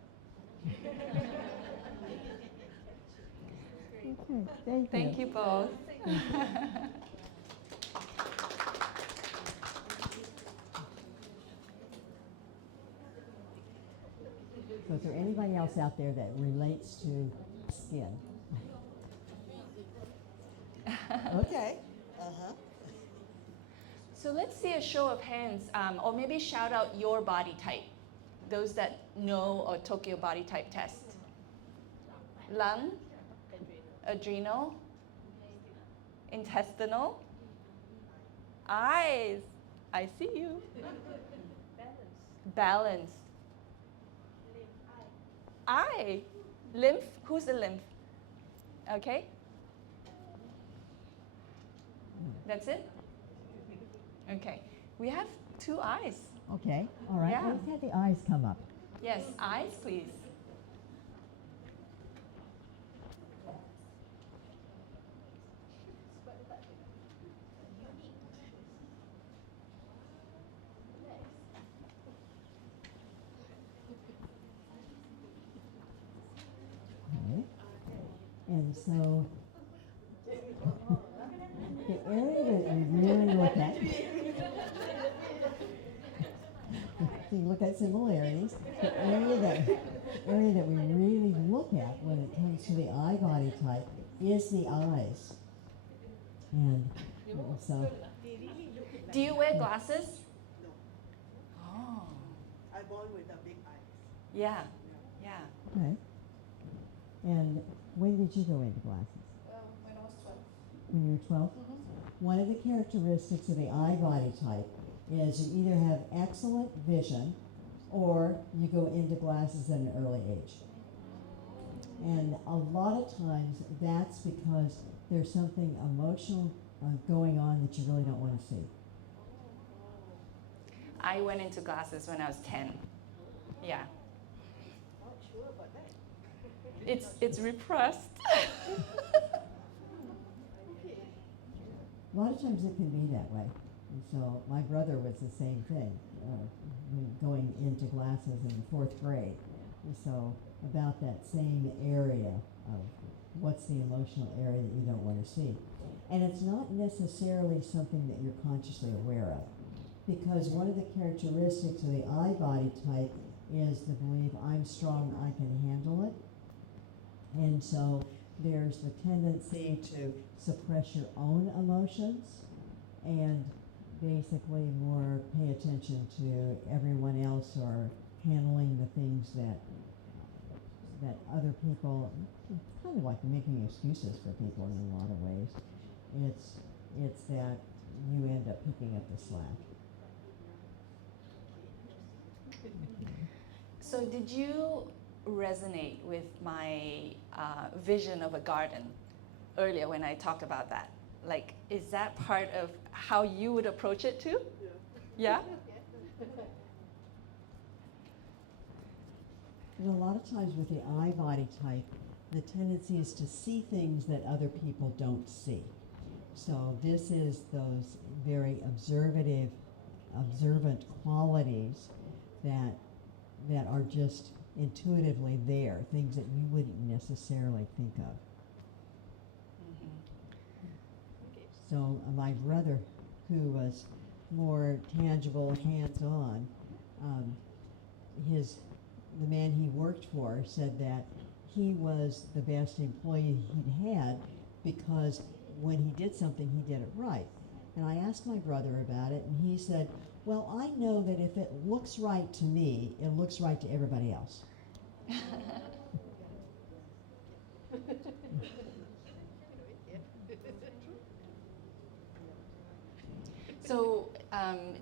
Okay, thank you. Thank you both. So is there any anybody else out there that relates to skin? Okay. Uh-huh. So let's see a show of hands, or maybe shout out your body type. Those that know or took your body type test. Lung, adrenal, intestinal, eyes. I see you. Balance. Eye. Lymph. Who's the lymph? Okay. That's it? Okay. We have 2 eyes. Okay, all right. Yeah. Let's have the eyes come up. Yes, eyes, please. Okay. And so the area that we really look at, so you look at similarities, the area that we really look at when it comes to the eye body type is the eyes. And so, Do you wear glasses? No, Oh, I born with a big eyes. yeah, yeah. okay. And when did you go into glasses? When I was 12. When you were 12? One of the characteristics of the eye body type is you either have excellent vision or you go into glasses at an early age. And a lot of times that's because there's something emotional going on that you really don't want to see. I went into glasses when I was 10. Yeah. Not sure about that. It's repressed. A lot of times it can be that way. And so my brother was the same thing, going into glasses in the 4th grade. And so about that same area of what's the emotional area that you don't want to see. And it's not necessarily something that you're consciously aware of. Because one of the characteristics of the eye body type is the belief, I'm strong, I can handle it. And so there's the tendency to suppress your own emotions and basically more pay attention to everyone else or handling the things that other people, kind of like making excuses for people in a lot of ways. It's that you end up picking up the slack. So did you resonate with my vision of a garden earlier when I talked about that? Like, is that part of how you would approach it too? Yeah? And a lot of times with the eye body type, the tendency is to see things that other people don't see. So this is those very observant qualities that are just intuitively there, things that you wouldn't necessarily think of. So my brother, who was more tangible, hands-on, the man he worked for said that he was the best employee he'd had because when he did something, he did it right. And I asked my brother about it, and he said, well, I know that if it looks right to me, it looks right to everybody else. So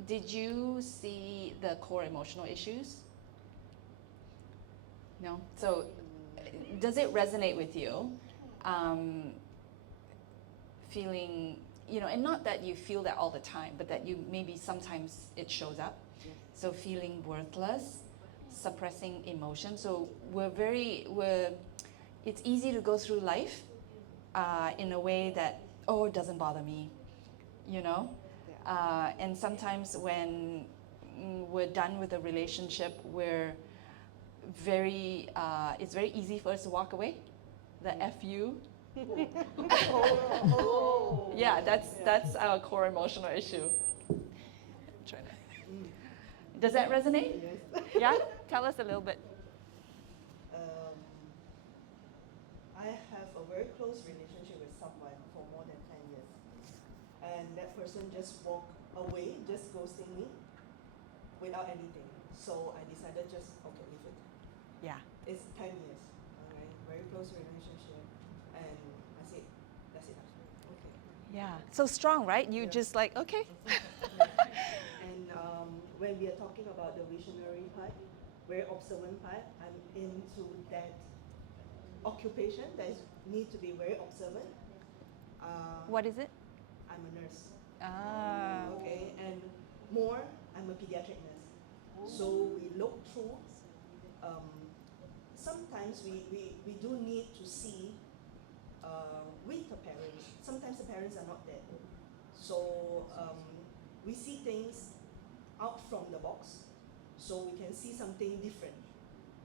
did you see the core emotional issues? No? So does it resonate with you? Feeling, and not that you feel that all the time, but that you maybe sometimes it shows up. So feeling worthless, suppressing emotion. So it's easy to go through life in a way that, it doesn't bother me, and sometimes when we're done with a relationship, it's very easy for us to walk away. The F-U. Yeah, that's our core emotional issue. Does that resonate? Yeah? Tell us a little bit. very close relationship with someone for more than 10 years. And that person just walked away, just ghosting me without anything. So I decided just, okay, leave it. Yeah. It's 10 years, alright, very close relationship. And I said, that's enough. Okay. Yeah. So strong, right? You Yeah. just like, okay. And when we are talking about the visionary part, very observant part, I'm into that occupation that is, need to be very observant. What is it? I'm a nurse. Ah. Okay, and more, I'm a pediatric nurse. So we look through, sometimes we do need to see with the parents. Sometimes the parents are not there. So we see things out from the box, so we can see something different.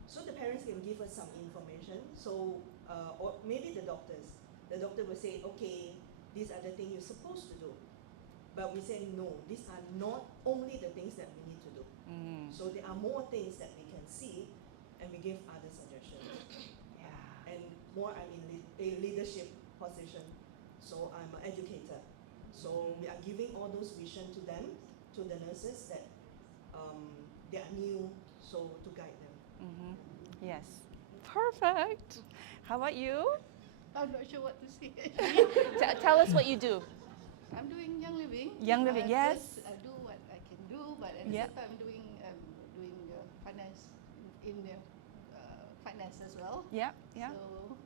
So the parents can give us some information, so, or maybe the doctors. The doctor will say, okay, these are the things you're supposed to do. But we say, no, these are not only the things that we need to do. So there are more things that we can see, and we give other suggestions. Yeah. And more, I'm in a leadership position, so I'm an educator. So we are giving all those vision to them, to the nurses, that they are new, so to guide them. Yes. Perfect. How about you? I'm not sure what to say. Tell us what you do. I'm doing Young Living. Young Living, yes. First, I do what I can do, but at the Yep. same time, doing finance in the finance as well. Yeah, yeah, So,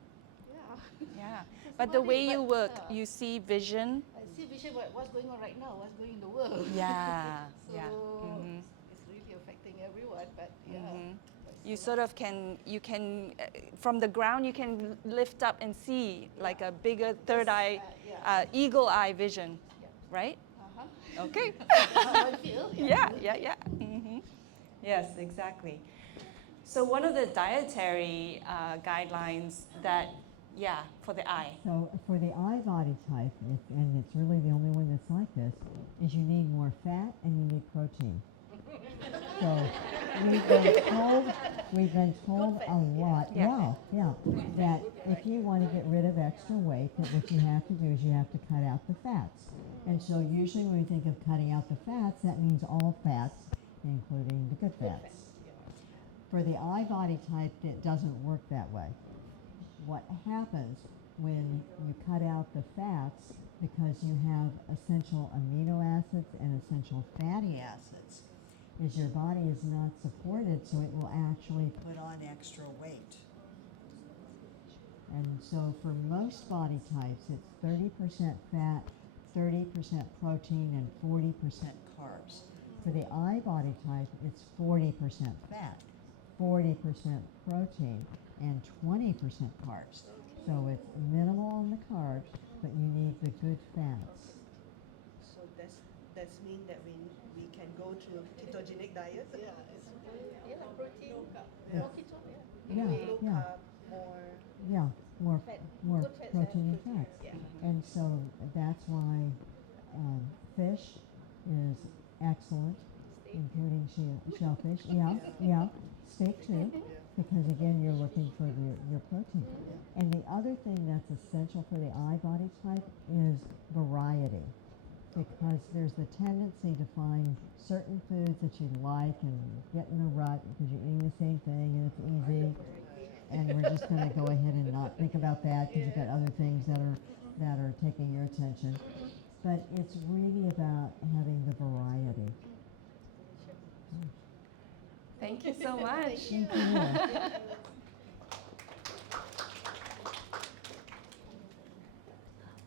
yeah. yeah. That's But the about way it, you but, work, you see vision. I see vision what what's going on right now, what's going in the world. Yeah, So yeah. Mhm. it's really affecting everyone, but yeah. Mhm. that's You a sort lot. of can, you can, from the ground, you can lift up and see like a bigger third eye, yeah. eagle eye vision, Yeah. right? Uh-huh. Okay. That's how I feel. Yeah, yeah, yeah. Yes, exactly. So one of the dietary guidelines that, yeah, for the eye. So for the eye body type, and it's really the only one that's like this, is you need more fat and you need protein. So we've been told a lot, Yeah. that if you want to get rid of extra weight, that what you have to do is you have to cut out the fats. And so usually when we think of cutting out the fats, that means all fats, including the good fats. For the eye body type, it doesn't work that way. What happens when you cut out the fats, because you have essential amino acids and essential fatty acids, is your body is not supported, so it will actually put on extra weight. And so for most body types, it's 30% fat, 30% protein, and 40% carbs. For the eye body type, it's 40% fat, 40% protein, and 20% carbs. So it's minimal on the carbs, but you need the good fats. So that's mean that we can go through ketogenic diet. Yeah, it's protein. Yeah. More keto, Yeah, Low yeah. carb, more. Yeah, more Fat. more Good fats protein and and fats. protein, And so that's why fish is excellent, including shellfish. Yeah, steak too, because again, you're looking for your protein. And the other thing that's essential for the eye body type is variety, because there's the tendency to find certain foods that you like and get in a rut because you're eating the same thing and it's easy. And we're just going to go ahead and not think about that because you've got other things that are taking your attention. But it's really about having the variety. Thank you so much. Thank you.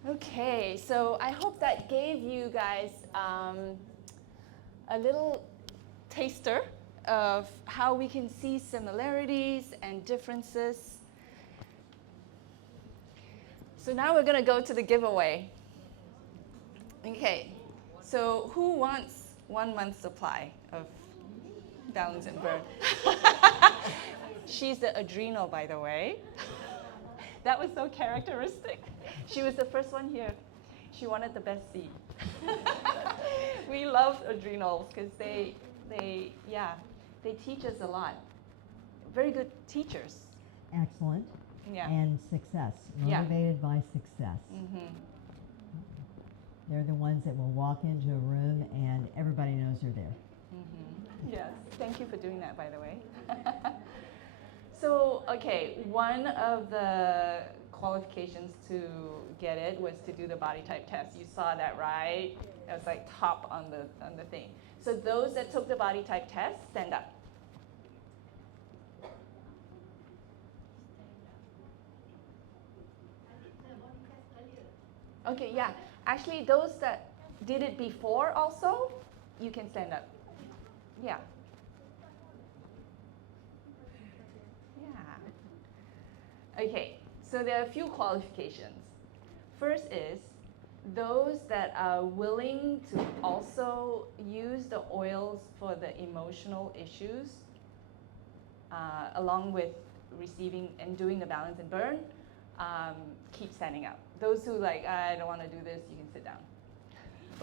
Okay, so I hope that gave you guys a little taster of how we can see similarities and differences. So now we're going to go to the giveaway. Okay, so who wants 1 month's supply of Balance and Burn? She's the adrenal, by the way. That was so characteristic. She was the first one here. She wanted the best seat. We love adrenals because they teach us a lot. Very good teachers. Excellent. Yeah. and success, Yeah. motivated by success. Mm-hmm. They're the ones that will walk into a room and everybody knows they're there. Mm-hmm. Yes. Thank you for doing that, by the way. So, okay, one of the qualifications to get it was to do the body type test. You saw that, right? It was like top on the thing. So those that took the body type test, stand up. Okay, yeah. Actually, those that did it before also, you can stand up. Yeah. Yeah. Okay, so there are a few qualifications. First is those that are willing to also use the oils for the emotional issues, along with receiving and doing the balance and burn, keep standing up. Those who like, I don't want to do this, you can sit down.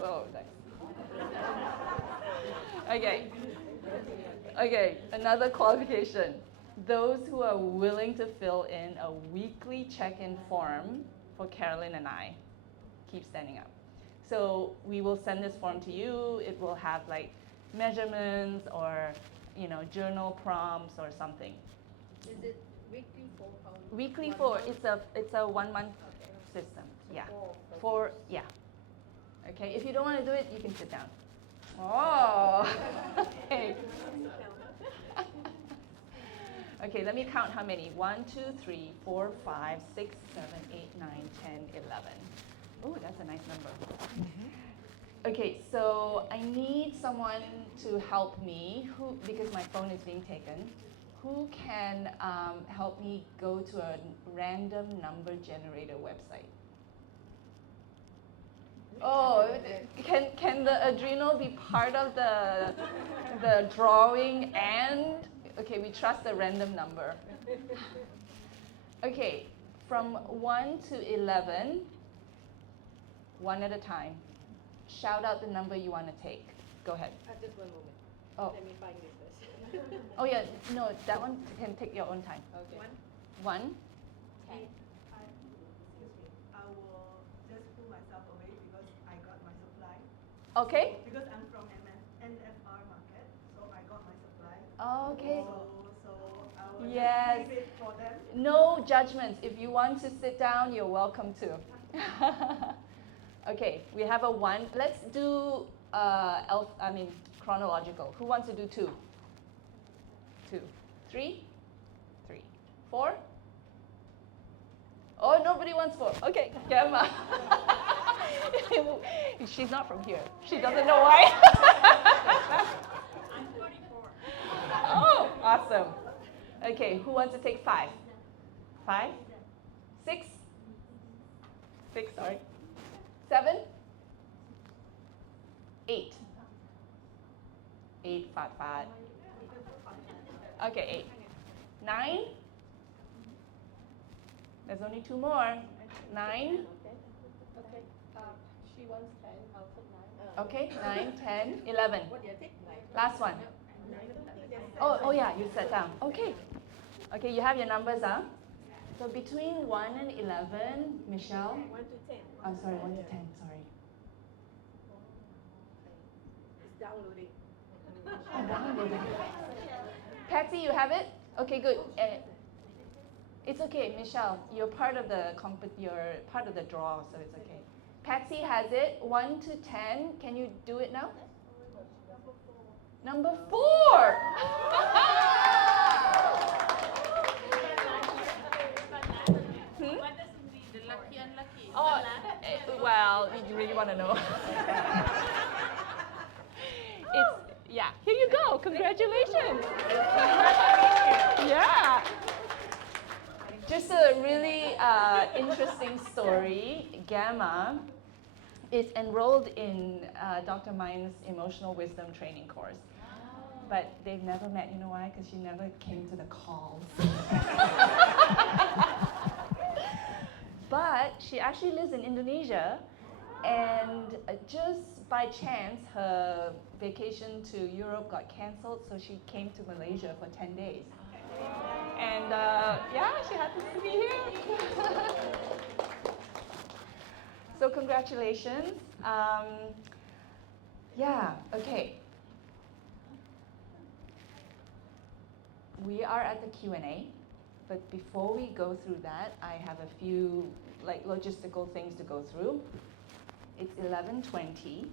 Oh, nice. Okay. Okay, another qualification. Those who are willing to fill in a weekly check-in form for Carolyn and I, keep standing up. So we will send this form to you. It will have like measurements or, you know, journal prompts or something. Is it weekly for how? Weekly 1 for month? it's a 1 month Okay. system. So Yeah. for Yeah. Okay. If you don't want to do it, you can sit down. Oh. Okay. Okay, let me count how many. 1, 2, 3, 4, 5, 6, 7, 8, 9, 10, 11. Oh, that's a nice number. Okay, so I need someone to help me, who, because my phone is being taken, who can help me go to a random number generator website? Oh, can the adrenal be part of the drawing and, okay, we trust the random number. Okay, from 1 to 11, one at a time. Shout out the number you want to take. Go ahead. Just 1 moment. Oh. Let me find this first. Oh yeah, no, that one can take your own time. Okay. 1. Ten. Excuse me. I will just pull myself away because I got my supply. Okay. Because I'm from NFR market, so I got my supply. Okay. So I will Yes. just leave it for them. No judgments. If you want to sit down, you're welcome to. Okay, we have a 1. Let's do chronological. Who wants to do 2? 2. 3? 3. 4? Oh, nobody wants 4. Okay, Gemma. She's not from here. She doesn't know why. I'm 44. Oh, awesome. Okay, who wants to take 5? 5? 6? 6, sorry. 7? 8. 8, 5, 5. Okay, 8. 9? There's only 2 more. 9? Okay. She wants 10. I'll take 9. Okay, 9, 10, 11. What do you take? 9. Last one. Oh yeah, you sat down. Okay. Okay, you have your numbers, huh? So between 1 and 11, Michelle. 1 to 10. I'm sorry, 1 to 10, sorry. It's downloading. Patsy, you have it? Okay, good. It's okay, Michelle. You're part of the you're part of the draw, so it's okay. Patsy has it. 1 to 10. Can you do it now? Number 4. Hmm? What does it mean? The lucky unlucky? Oh, well, you really want to know. Yeah, here you go. Congratulations. Yeah. Just a really interesting story. Gamma is enrolled in Dr. Mein's emotional wisdom training course. But they've never met. You know why? Because she never came to the calls. But she actually lives in Indonesia, and just by chance, her vacation to Europe got cancelled, so she came to Malaysia for 10 days. And yeah, she happens to be here. So congratulations. Yeah, okay. We are at the Q&A, but before we go through that, I have a few logistical things to go through. It's 11:20.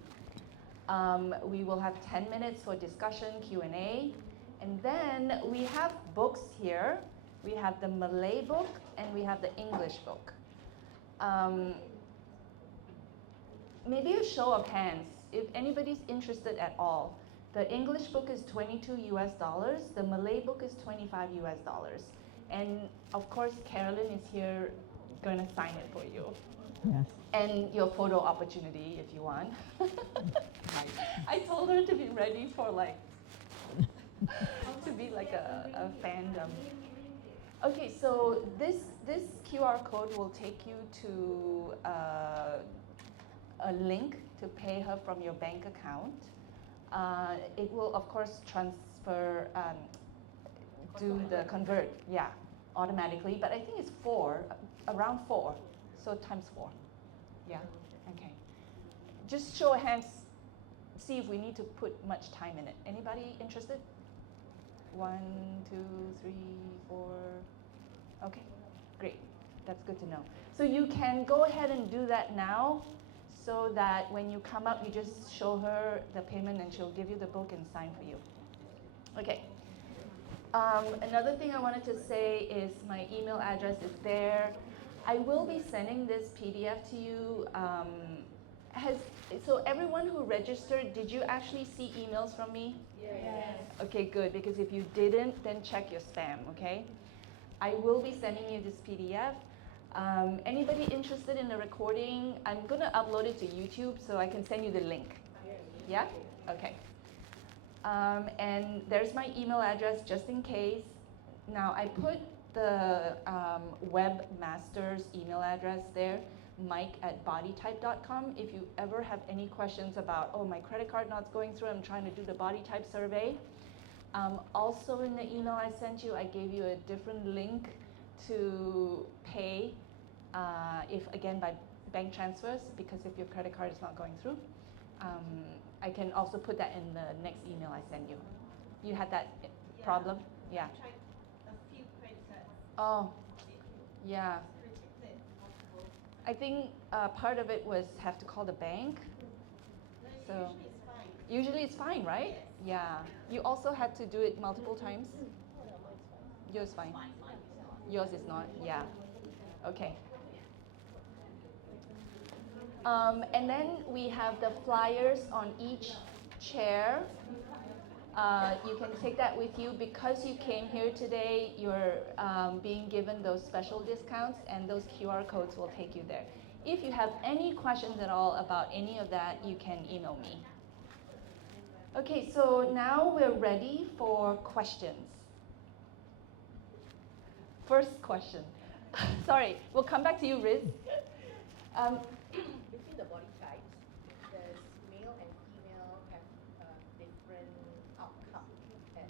We will have 10 minutes for discussion, Q&A, and then we have books here. We have the Malay book and we have the English book. Maybe a show of hands, if anybody's interested at all. The English book is $22 US, the Malay book is $25 US. And of course, Carolyn is here gonna sign it for you. Yes. And your photo opportunity if you want. I told her to be ready for to be like a fandom. Okay, so this QR code will take you to a link to pay her from your bank account. It will of course transfer, convert, yeah, automatically. But I think it's around 4, so times 4. Yeah, okay. Just show of hands, see if we need to put much time in it. Anybody interested? 1, 2, 3, 4. Okay, great. That's good to know. So you can go ahead and do that now, so that when you come up, you just show her the payment and she'll give you the book and sign for you. Okay. Another thing I wanted to say is my email address is there. I will be sending this PDF to you. So everyone who registered, did you actually see emails from me? Yes. Okay, good, because if you didn't, then check your spam, okay? I will be sending you this PDF. Anybody interested in the recording? I'm gonna upload it to YouTube, so I can send you the link. Yeah? Okay. And there's my email address just in case. Now I put the webmaster's email address there, mike@bodytype.com. If you ever have any questions about, oh, my credit card not going through, I'm trying to do the body type survey. Also in the email I sent you, I gave you a different link to pay, if again by bank transfers, because if your credit card is not going through. I can also put that in the next email I send you. You had that problem? Yeah. I tried a few credit cards. Oh, yeah. Rejected multiple. I think part of it was have to call the bank. No, So usually it's fine. usually it's fine, right? Yes. Yeah. You also had to do it multiple times? Yours is fine. Yours is not, yeah. Okay. And then we have the flyers on each chair. You can take that with you. Because you came here today, you're being given those special discounts, and those QR codes will take you there. If you have any questions at all about any of that, you can email me. Okay, so now we're ready for questions. First question. Sorry, we'll come back to you, Riz. Between the body types, does male and female have different outcome at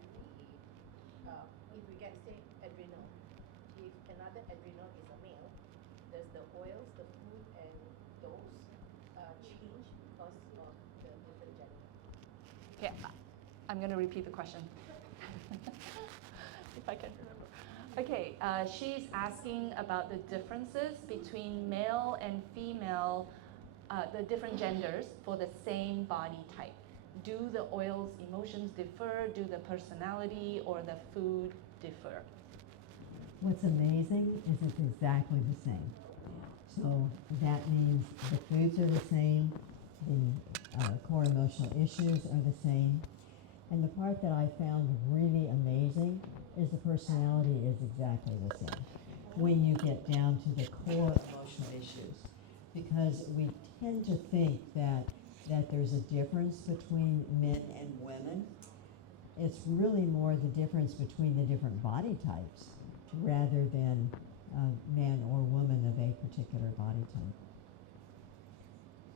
the, if we get, say, adrenal, if another adrenal is a male, does the oils, the food, and those change because of the different gender? Okay, I'm going to repeat the question. If I can remember. Okay, she's asking about the differences between male and female, the different genders for the same body type. Do the oils, emotions differ? Do the personality or the food differ? What's amazing is it's exactly the same. So that means the foods are the same, the core emotional issues are the same. And the part that I found really amazing is the personality is exactly the same when you get down to the core emotional issues. Because we tend to think that there's a difference between men and women. It's really more the difference between the different body types rather than man or woman of a particular body type.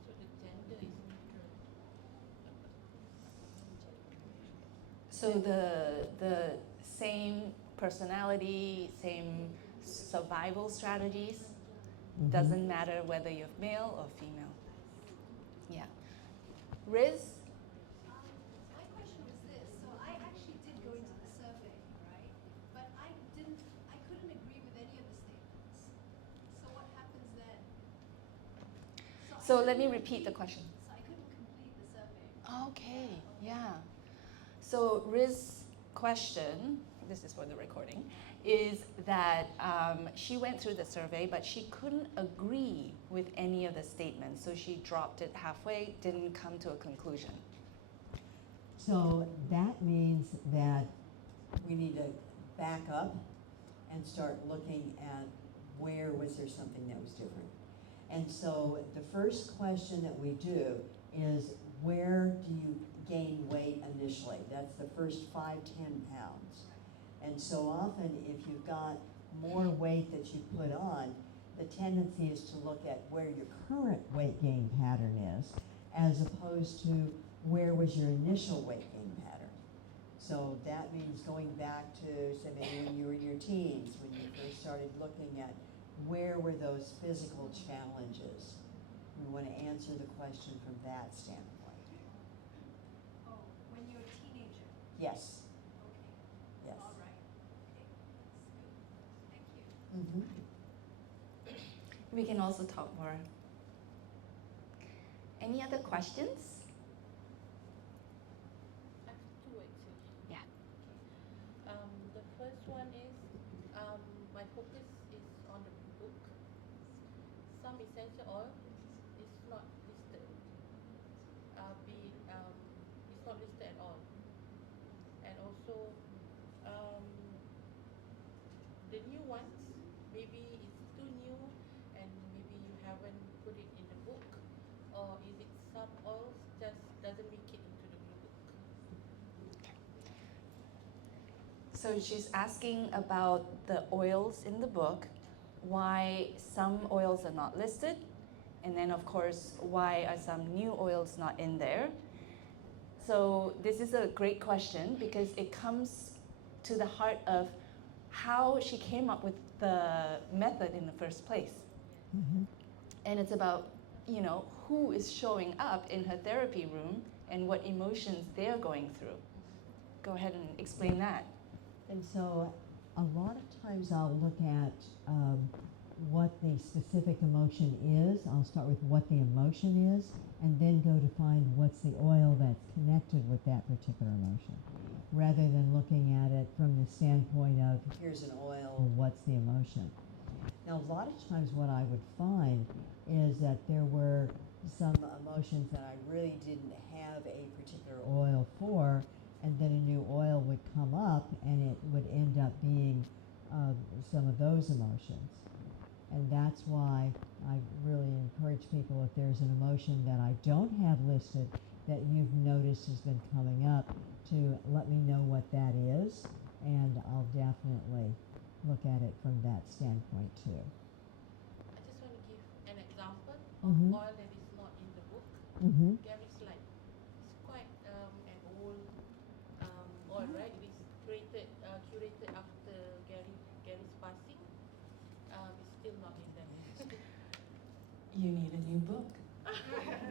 So the gender is neutral. So the same personality, same survival strategies. Doesn't matter whether you're male or female. Yeah. Riz? My question was this. So I actually did go into the survey, right? But I couldn't agree with any of the statements. So what happens then? So let me repeat the question. So I couldn't complete the survey. Okay, yeah. So Riz's question, this is for the recording, is that she went through the survey, but she couldn't agree with any of the statements. So she dropped it halfway, didn't come to a conclusion. So that means that we need to back up and start looking at where was there something that was different. And so the first question that we do is, where do you gain weight initially? That's the first 5, 10 pounds. And so often if you've got more weight that you put on, the tendency is to look at where your current weight gain pattern is, as opposed to where was your initial weight gain pattern. So that means going back to, say, maybe when you were in your teens, when you first started looking at where were those physical challenges. We want to answer the question from that standpoint. Oh, when you're a teenager. Yes. Okay. Yes. All right. Okay. That's good. Thank you. We can also talk more. Any other questions? I have two actually. Yeah. The first one is my focus is on the book. Some essential oil is not listed. It's not listed at all. And also the new ones, maybe it's too new and maybe you haven't put it in the book, or is it some oils just doesn't make it into the blue book? So she's asking about the oils in the book, why some oils are not listed, and then of course, why are some new oils not in there? So this is a great question because it comes to the heart of how she came up with the method in the first place. And it's about, who is showing up in her therapy room and what emotions they're going through. Go ahead and explain that. And so a lot of times I'll look at what the specific emotion is. I'll start with what the emotion is and then go to find what's the oil that's connected with that particular emotion, rather than looking at it from the standpoint of, here's an oil, what's the emotion? Now, a lot of times what I would find is that there were some emotions that I really didn't have a particular oil for, and then a new oil would come up and it would end up being some of those emotions. And that's why I really encourage people, if there's an emotion that I don't have listed that you've noticed has been coming up, to let me know what that is, and I'll definitely look at it from that standpoint too. I just want to give an example Mhm. of oil that is not in the book. Gary's Light. It's quite an old oil, right? It is curated after Gary's passing. It's still not in there. You need a new book.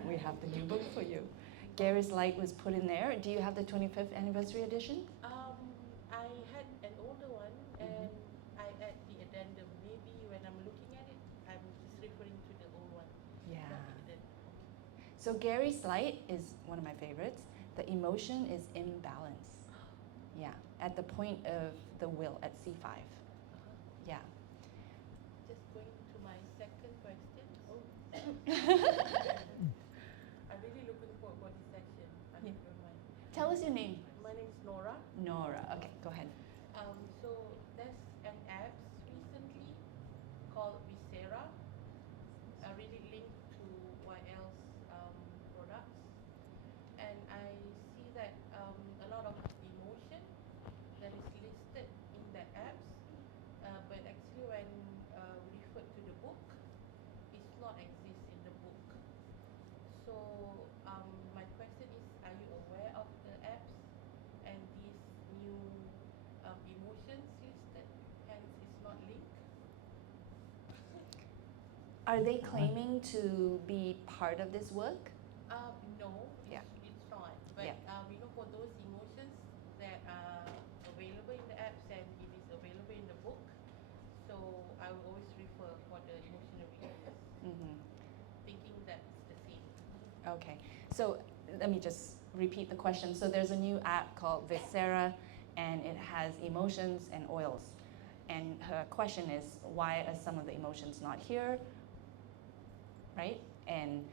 We have the new book for you. Gary's Light was put in there. Do you have the 25th anniversary edition? I had an older one and I add the addendum. Maybe when I'm looking at it, I'm just referring to the old one. Yeah. Not the addendum. So Gary's Light is one of my favorites. The emotion is imbalance. Yeah, at the point of the will at C5. Yeah. Just going to my second question. I'm really looking forward for this section. I hope you don't mind. Tell us your name. My name is Nora. Nora. Okay, go ahead. So there's an app recently called Visera, really linked to YL's products, and I see that a lot of emotion that is listed in the apps, but actually when we refer to the book, it's not exist in the book. So my question is, are you aware of the apps Are they claiming to be part of this work? No, Yeah. it's not. But Yeah. for those emotions that are available in the apps and it is available in the book, so I will always refer for the emotional release, Mm-hmm. thinking that it's the same. Okay, so let me just repeat the question. So there's a new app called Viscera, and it has emotions and oils. And her question is, why are some of the emotions not here? Right? And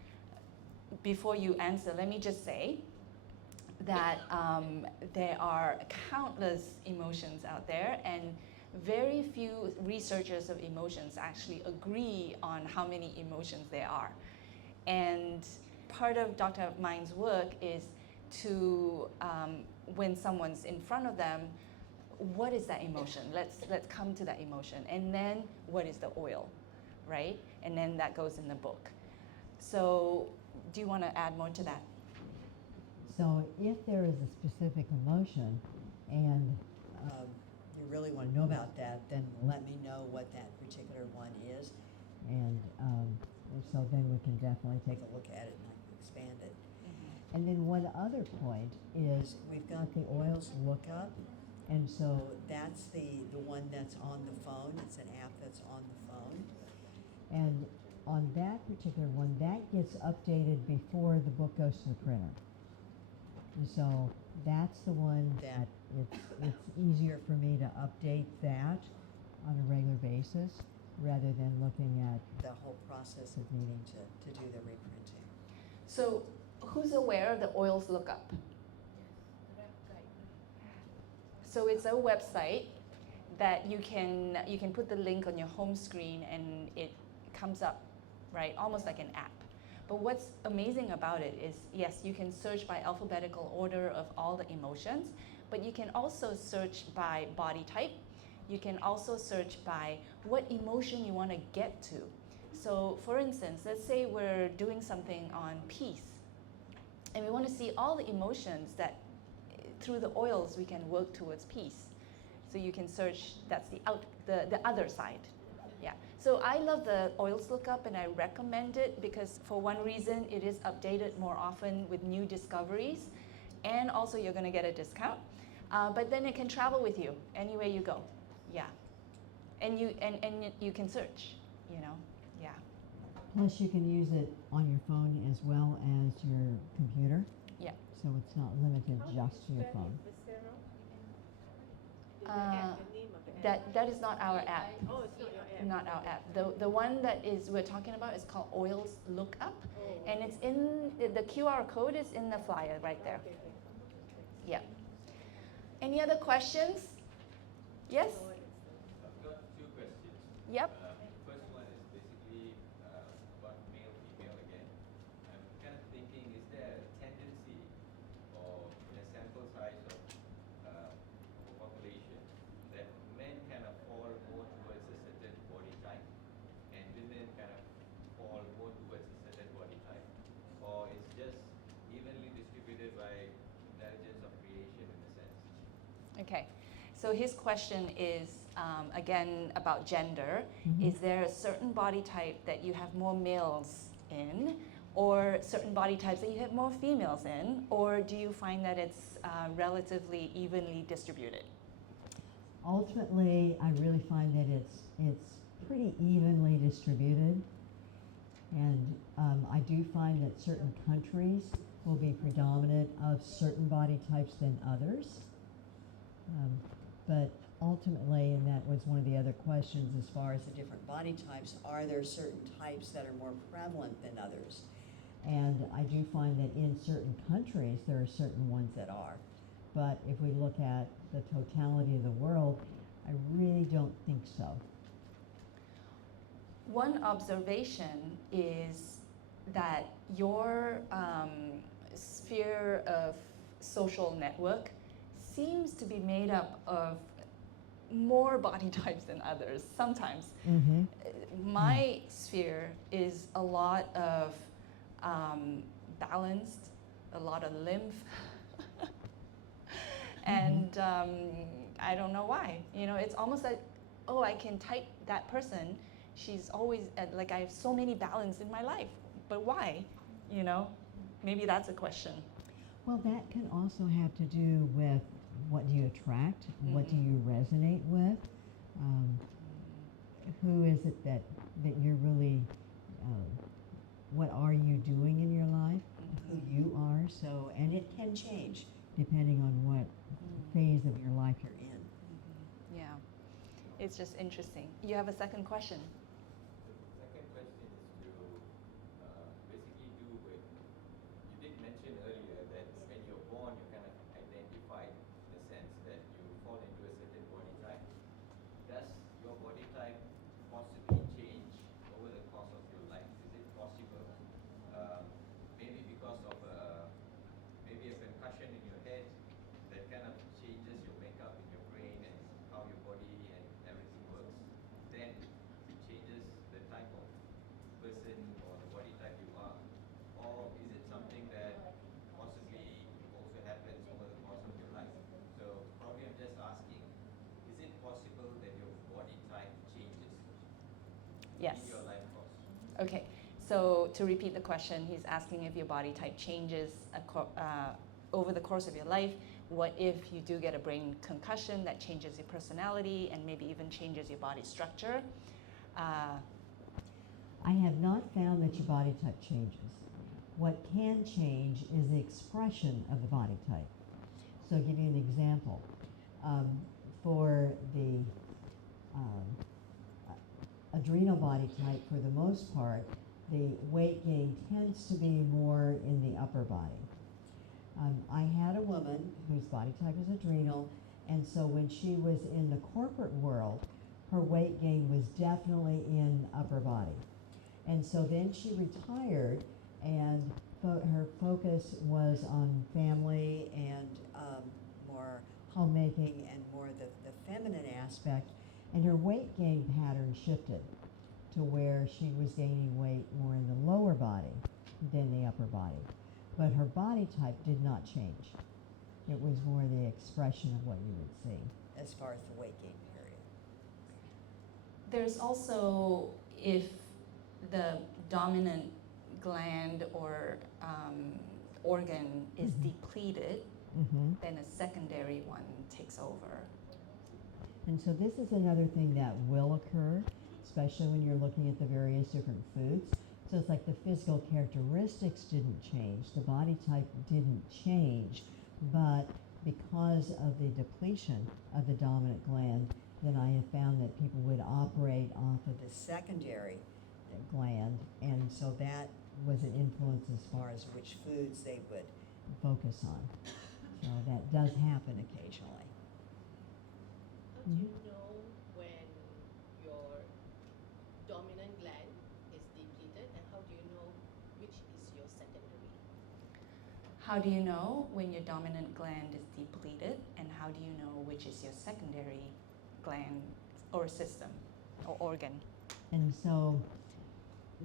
before you answer, let me just say that there are countless emotions out there, and very few researchers of emotions actually agree on how many emotions there are. And part of Dr. Mein's work is to, when someone's in front of them, what is that emotion? Let's come to that emotion. And then what is the oil, right? And then that goes in the book. So do you want to add more to that? So if there is a specific emotion and you really want to know about that, then let me know what that particular one is. And so then we can definitely take a look at it and I can expand it. Mm-hmm. And then one other point is we've got the oils lookup. And so that's the one that's on the phone. It's an app that's on the phone. And on that particular one, that gets updated before the book goes to the printer. And so that's the one that it's easier for me to update that on a regular basis rather than looking at the whole process of needing to do the reprinting. So who's aware of the oils lookup? So it's a website that you can put the link on your home screen and it comes up, right? Almost like an app. But what's amazing about it is, yes, you can search by alphabetical order of all the emotions, but you can also search by body type. You can also search by what emotion you want to get to. So for instance, let's say we're doing something on peace, and we want to see all the emotions that through the oils we can work towards peace. So you can search, that's the other side. Yeah. So I love the oils lookup and I recommend it because for one reason it is updated more often with new discoveries, and also you're going to get a discount. But then it can travel with you anywhere you go. Yeah. And you can search, you know. Yeah. Plus you can use it on your phone as well as your computer. Yeah. So it's not limited just to your phone. That is not our app. Oh, it's not your app. Not our app. The one that is we're talking about is called Oils Lookup, and it's in the QR code is in the flyer right there. Yeah. Any other questions? Yes. I've got two questions. Yep. First one is basically about male-female again. I'm kind of thinking, is there a tendency or in a sample size of a population that men kind of fall more towards a certain body type and women kind of fall more towards a certain body type? Or it's just evenly distributed by intelligence of creation in a sense? Okay. So his question is, again, about gender. Mm-hmm. Is there a certain body type that you have more males in, or certain body types that you have more females in, or do you find that it's relatively evenly distributed? Ultimately, I really find that it's pretty evenly distributed. And I do find that certain countries will be predominant of certain body types than others. But ultimately, and that was one of the other questions as far as the different body types, are there certain types that are more prevalent than others? And I do find that in certain countries, there are certain ones that are. But if we look at the totality of the world, I really don't think so. One observation is that your sphere of social network seems to be made up of more body types than others sometimes. Mm-hmm. My sphere is a lot of balanced, a lot of lymph, and I don't know why. You know, it's almost like, oh, I can type that person she's always like, I have so many balance in my life, but why? You know, maybe that's a question. Well, that can also have to do with what do you attract, what do you resonate with, who is it that you're really, what are you doing in your life, who you are. So, and it can change depending on what phase of your life you're in. Yeah, it's just interesting. You have a second question? The second question is to basically do with, you did mention earlier that when you're born, you're kind of identified in the sense that you fall into a certain body type. Does your body type possibly change over the course of your life? Is it possible? Maybe because of maybe a concussion in your head that kind of changes your makeup in your brain and how your body and everything works. Then it changes the type of person or the body type you are. Or is it something that possibly also happens over the course of your life? So probably I'm just asking, is it possible that your body type changes Yes. in your life course? Okay, so to repeat the question, he's asking if your body type changes over the course of your life. What if you do get a brain concussion that changes your personality and maybe even changes your body structure? I have not found that your body type changes. What can change is the expression of the body type. So I'll give you an example. For the adrenal body type, for the most part, the weight gain tends to be more in the upper body. I had a woman whose body type is adrenal, and so when she was in the corporate world, her weight gain was definitely in upper body. And so then she retired, and her focus was on family and more homemaking and more the feminine aspect, and her weight gain pattern shifted to where she was gaining weight more in the lower body than the upper body. But her body type did not change. It was more the expression of what you would see as far as the weight gain period. There's also, if the dominant gland or organ is depleted, then a secondary one takes over. And so this is another thing that will occur, especially when you're looking at the various different foods. So it's like the physical characteristics didn't change, the body type didn't change, but because of the depletion of the dominant gland, then I have found that people would operate off of the secondary gland, and so that was an influence as far as which foods they would focus on. So that does happen occasionally. How do you know when your dominant gland is depleted, and how do you know which is your secondary? How do you know when your dominant gland is depleted, and how do you know which is your secondary gland or system or organ? And so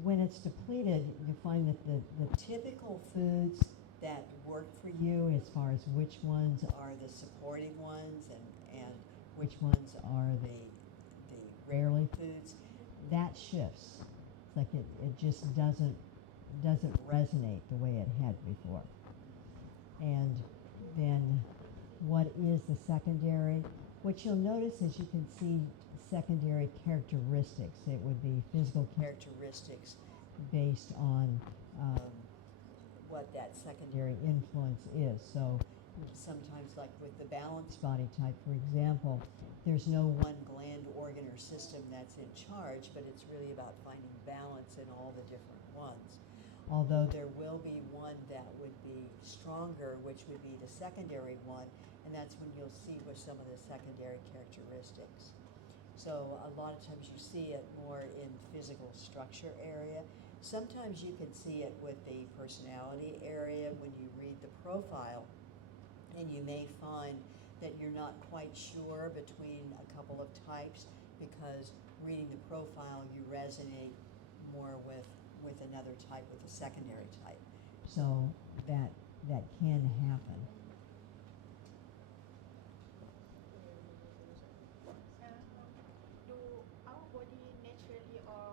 when it's depleted, you find that the typical foods that work for you as far as which ones are the supporting ones and which ones are the rarely foods, that shifts. It's like it just doesn't resonate the way it had before. And then what is the secondary? What you'll notice is you can see secondary characteristics. It would be physical characteristics based on what that secondary influence is. So sometimes, like with the balanced body type, for example, there's no one gland, organ, or system that's in charge, but it's really about finding balance in all the different ones. Although there will be one that would be stronger, which would be the secondary one, and that's when you'll see with some of the secondary characteristics. So a lot of times you see it more in physical structure area. Sometimes you can see it with the personality area when you read the profile, and you may find that you're not quite sure between a couple of types because reading the profile you resonate more with another type, with a secondary type. So that can happen. Do our body naturally or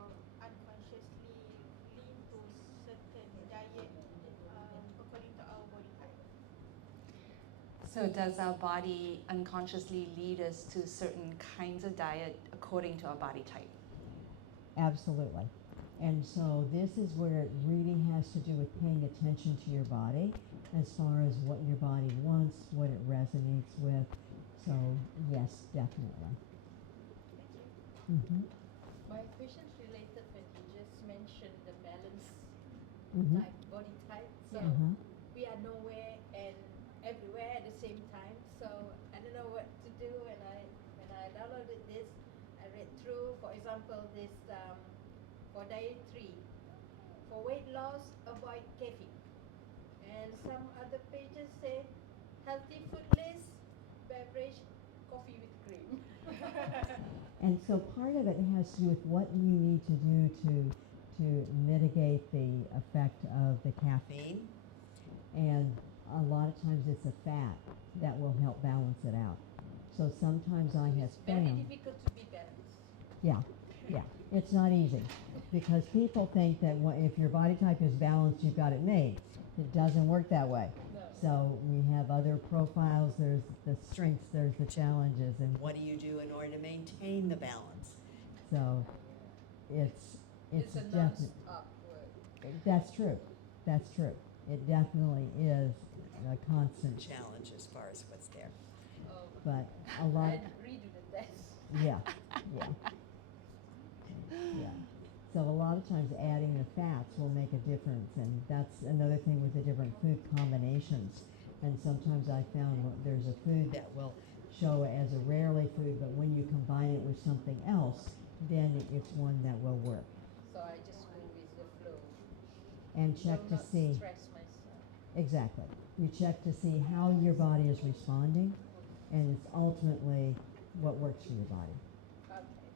So does our body unconsciously lead us to certain kinds of diet according to our body type? Absolutely. And so this is where it really has to do with paying attention to your body as far as what your body wants, what it resonates with. So yes, definitely. Thank you. Mm-hmm. My question's related when you just mentioned the balance Mm-hmm. type, body type. So Uh-huh. we are nowhere and everywhere at the same time. So I don't know what to do when I downloaded this. I read through, for example, this for dietary. For weight loss, avoid caffeine. And some other pages say healthy food list, beverage, coffee with cream. And so part of it has to do with what you need to do to mitigate the effect of the caffeine. And a lot of times it's a fat that will help balance it out. So sometimes I have It's very found, difficult to be balanced. yeah, yeah, it's not easy because people think that if your body type is balanced, you've got it made. It doesn't work that way. No. So we have other profiles. There's the strengths, there's the challenges, and what do you do in order to maintain the balance? So it's It's a definitely. non-stop work. That's true. That's true. It definitely is a constant challenge as far as what's there. But a lot. I'd redo the test. Yeah, yeah, yeah. So a lot of times adding the fats will make a difference, and that's another thing with the different food combinations. And sometimes I found there's a food that will show as a rarely food, but when you combine it with something else, then it's one that will work. So I just go with the flow. And check Will to not see. stress myself. Exactly. You check to see how your body is responding, and it's ultimately what works for your body. Okay.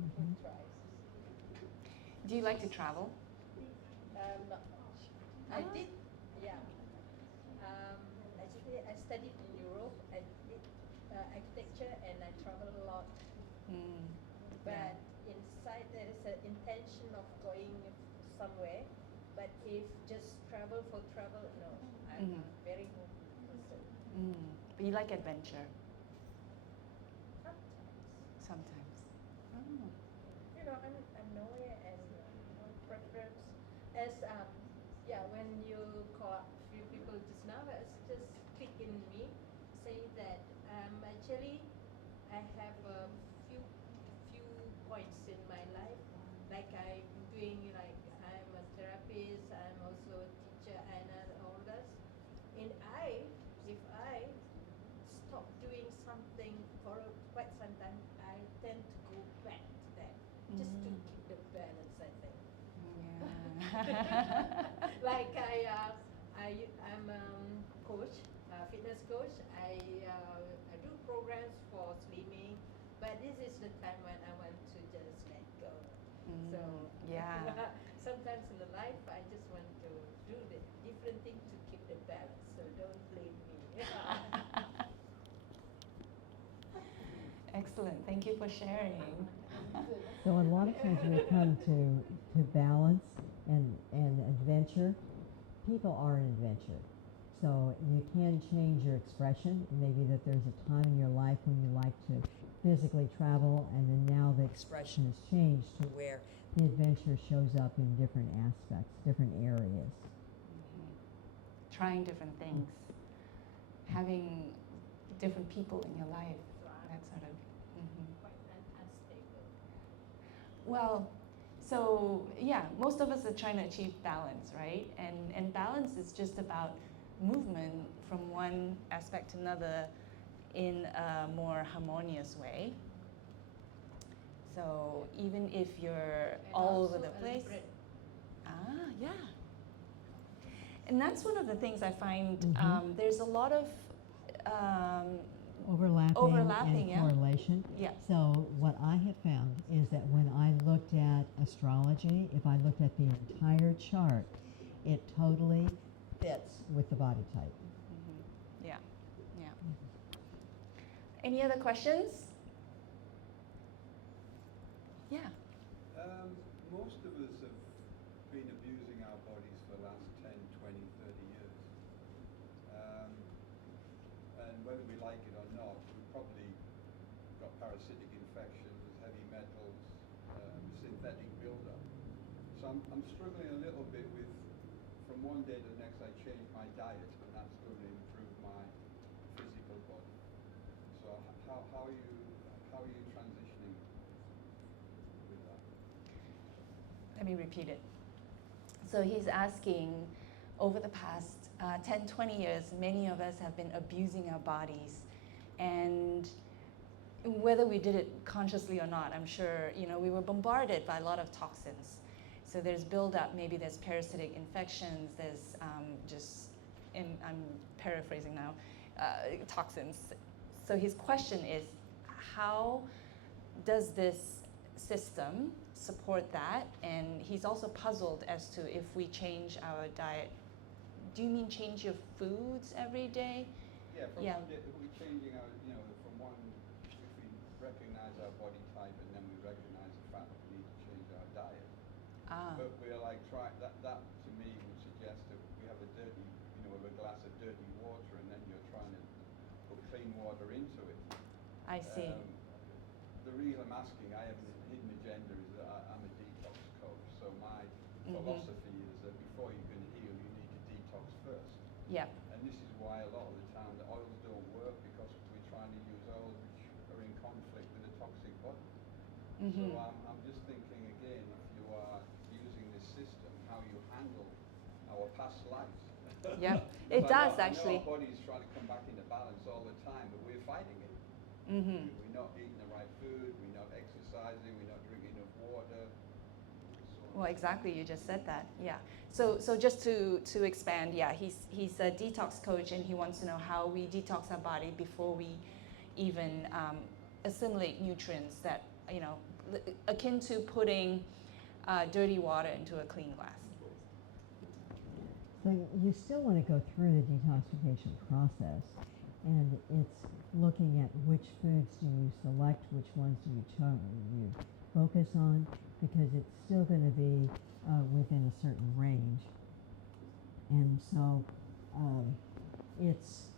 Mhm. Good tries. Do you like to travel? Not much. I did, yeah. Actually, I studied in Europe. I did architecture and I travel a lot. Mm. But inside there is an intention of going somewhere. But if just travel for travel, no. I'm a very home person. Mm. But you like adventure Sometimes. sometimes. Oh. You know, I'm nowhere and no preference. As yeah, when you call up a few people just now, it's just click in me, say that actually I have a few points in my life, like I'm doing, like I'm a therapist, I'm also a teacher and all that. And if I stop doing something for quite some time, I tend to go back to that, just to keep the balance, I think. Yeah. Like I'm coach, fitness coach. I do programs for slimming, but this is the time when I want to just let go. So yeah. sometimes in the life I just want to do the different thing to keep the balance. So don't blame me. Excellent. Thank you for sharing. So a lot of times when it comes to balance and adventure, people are an adventure. So you can change your expression. Maybe that there's a time in your life when you like to physically travel, and then now the expression has changed to where the adventure shows up in different aspects, different areas. Trying different things, having different people in your life, that sort of. Quite unstable. Well, so yeah, most of us are trying to achieve balance, right? And balance is just about movement from one aspect to another in a more harmonious way. So even if you're And all also over the a place. Libran. Yeah. And that's one of the things I find, there's a lot of Overlapping yeah. and correlation. Yeah. So what I have found is that when I looked at astrology, if I looked at the entire chart, it totally fits with the body type. Yeah, yeah. Any other questions? Yeah. Most of us have been abusing our bodies for the last 10, 20, 30 years. I'm struggling a little bit with, from one day to the next I change my diet, and that's going to improve my physical body. So how are you transitioning with that? Let me repeat it. So he's asking, over the past 10, 20 years, many of us have been abusing our bodies. And whether we did it consciously or not, I'm sure, we were bombarded by a lot of toxins. So there's buildup, maybe there's parasitic infections, there's I'm paraphrasing now, toxins. So his question is, how does this system support that? And he's also puzzled as to if we change our diet. Do you mean change your foods every day? Yeah, from one day, we're changing our, from one, if we recognize our body type and then we recognize the fact that we need to change our diet. But we're like, that to me would suggest that we have a glass of dirty water and then you're trying to put clean water into it. I see. The reason I'm asking, I have a hidden agenda, is that I'm a detox coach. So my philosophy is that before you can heal, you need to detox first. Yeah. And this is why a lot of the time the oils don't work, because we're trying to use oils which are in conflict with a toxic body. So I'm just thinking again, if you are using this system, how you handle our past lives. Yeah, it does I actually. know our body's trying to come back into balance all the time, but we're fighting it. We're not eating the right food, we're not exercising, we're not drinking enough water. Well, exactly, you just said that, yeah. So just to expand, yeah, he's a detox coach and he wants to know how we detox our body before we even assimilate nutrients that, akin to putting dirty water into a clean glass. So you still want to go through the detoxification process, and it's looking at which foods do you select, which ones do you focus on, because it's still going to be within a certain range. And so it's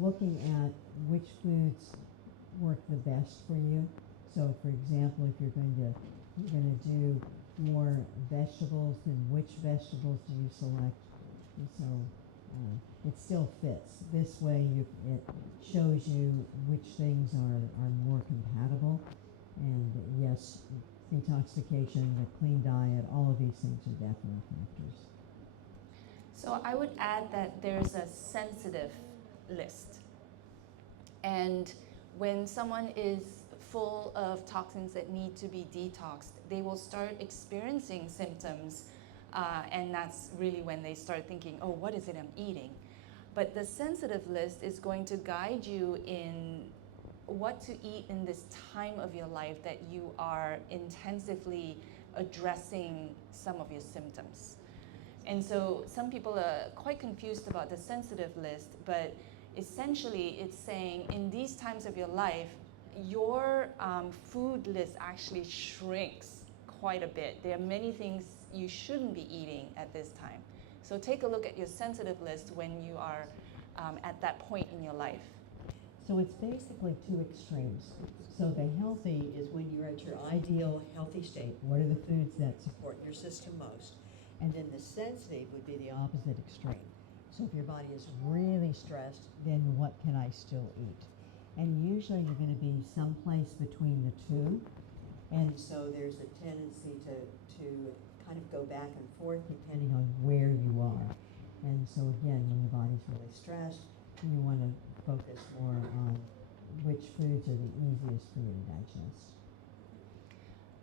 looking at which foods work the best for you. So for example, if you're going to do more vegetables, then which vegetables do you select? And so it still fits. This way it shows you which things are more compatible. And yes, detoxification, the clean diet, all of these things are definitely factors. So I would add that there's a sensitive list. And when someone is full of toxins that need to be detoxed, they will start experiencing symptoms, and that's really when they start thinking, oh, what is it I'm eating? But the sensitive list is going to guide you in what to eat in this time of your life that you are intensively addressing some of your symptoms. And so some people are quite confused about the sensitive list, but essentially it's saying in these times of your life, your food list actually shrinks quite a bit. There are many things you shouldn't be eating at this time. So take a look at your sensitive list when you are at that point in your life. So it's basically two extremes. So the healthy is when you're at your ideal healthy state. What are the foods that support your system most? And then the sensitive would be the opposite extreme. So if your body is really stressed, then what can I still eat? And usually you're going to be someplace between the two. And so there's a tendency to kind of go back and forth depending on where you are. And so again, when your body's really stressed, you want to focus more on which foods are the easiest for you to digest.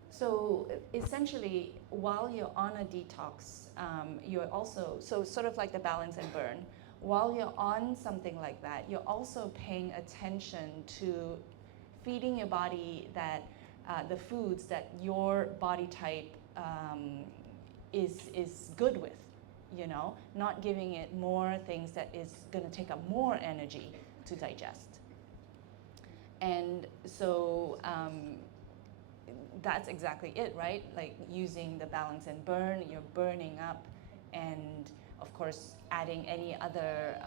So essentially, while you're on a detox, you're also, so sort of like the balance and burn, while you're on something like that, you're also paying attention to feeding your body that the foods that your body type is good with, not giving it more things that is going to take up more energy to digest. And so that's exactly it, right? Like using the balance and burn, you're burning up, and of course adding any other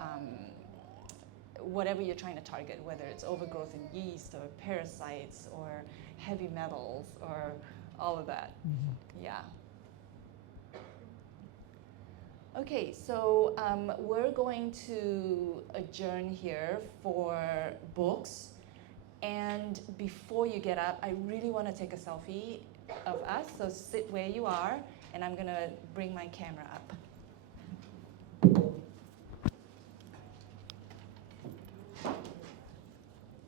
whatever you're trying to target, whether it's overgrowth in yeast or parasites or heavy metals or all of that. Yeah. Okay, so we're going to adjourn here for books. And before you get up, I really want to take a selfie of us. So sit where you are, and I'm going to bring my camera up.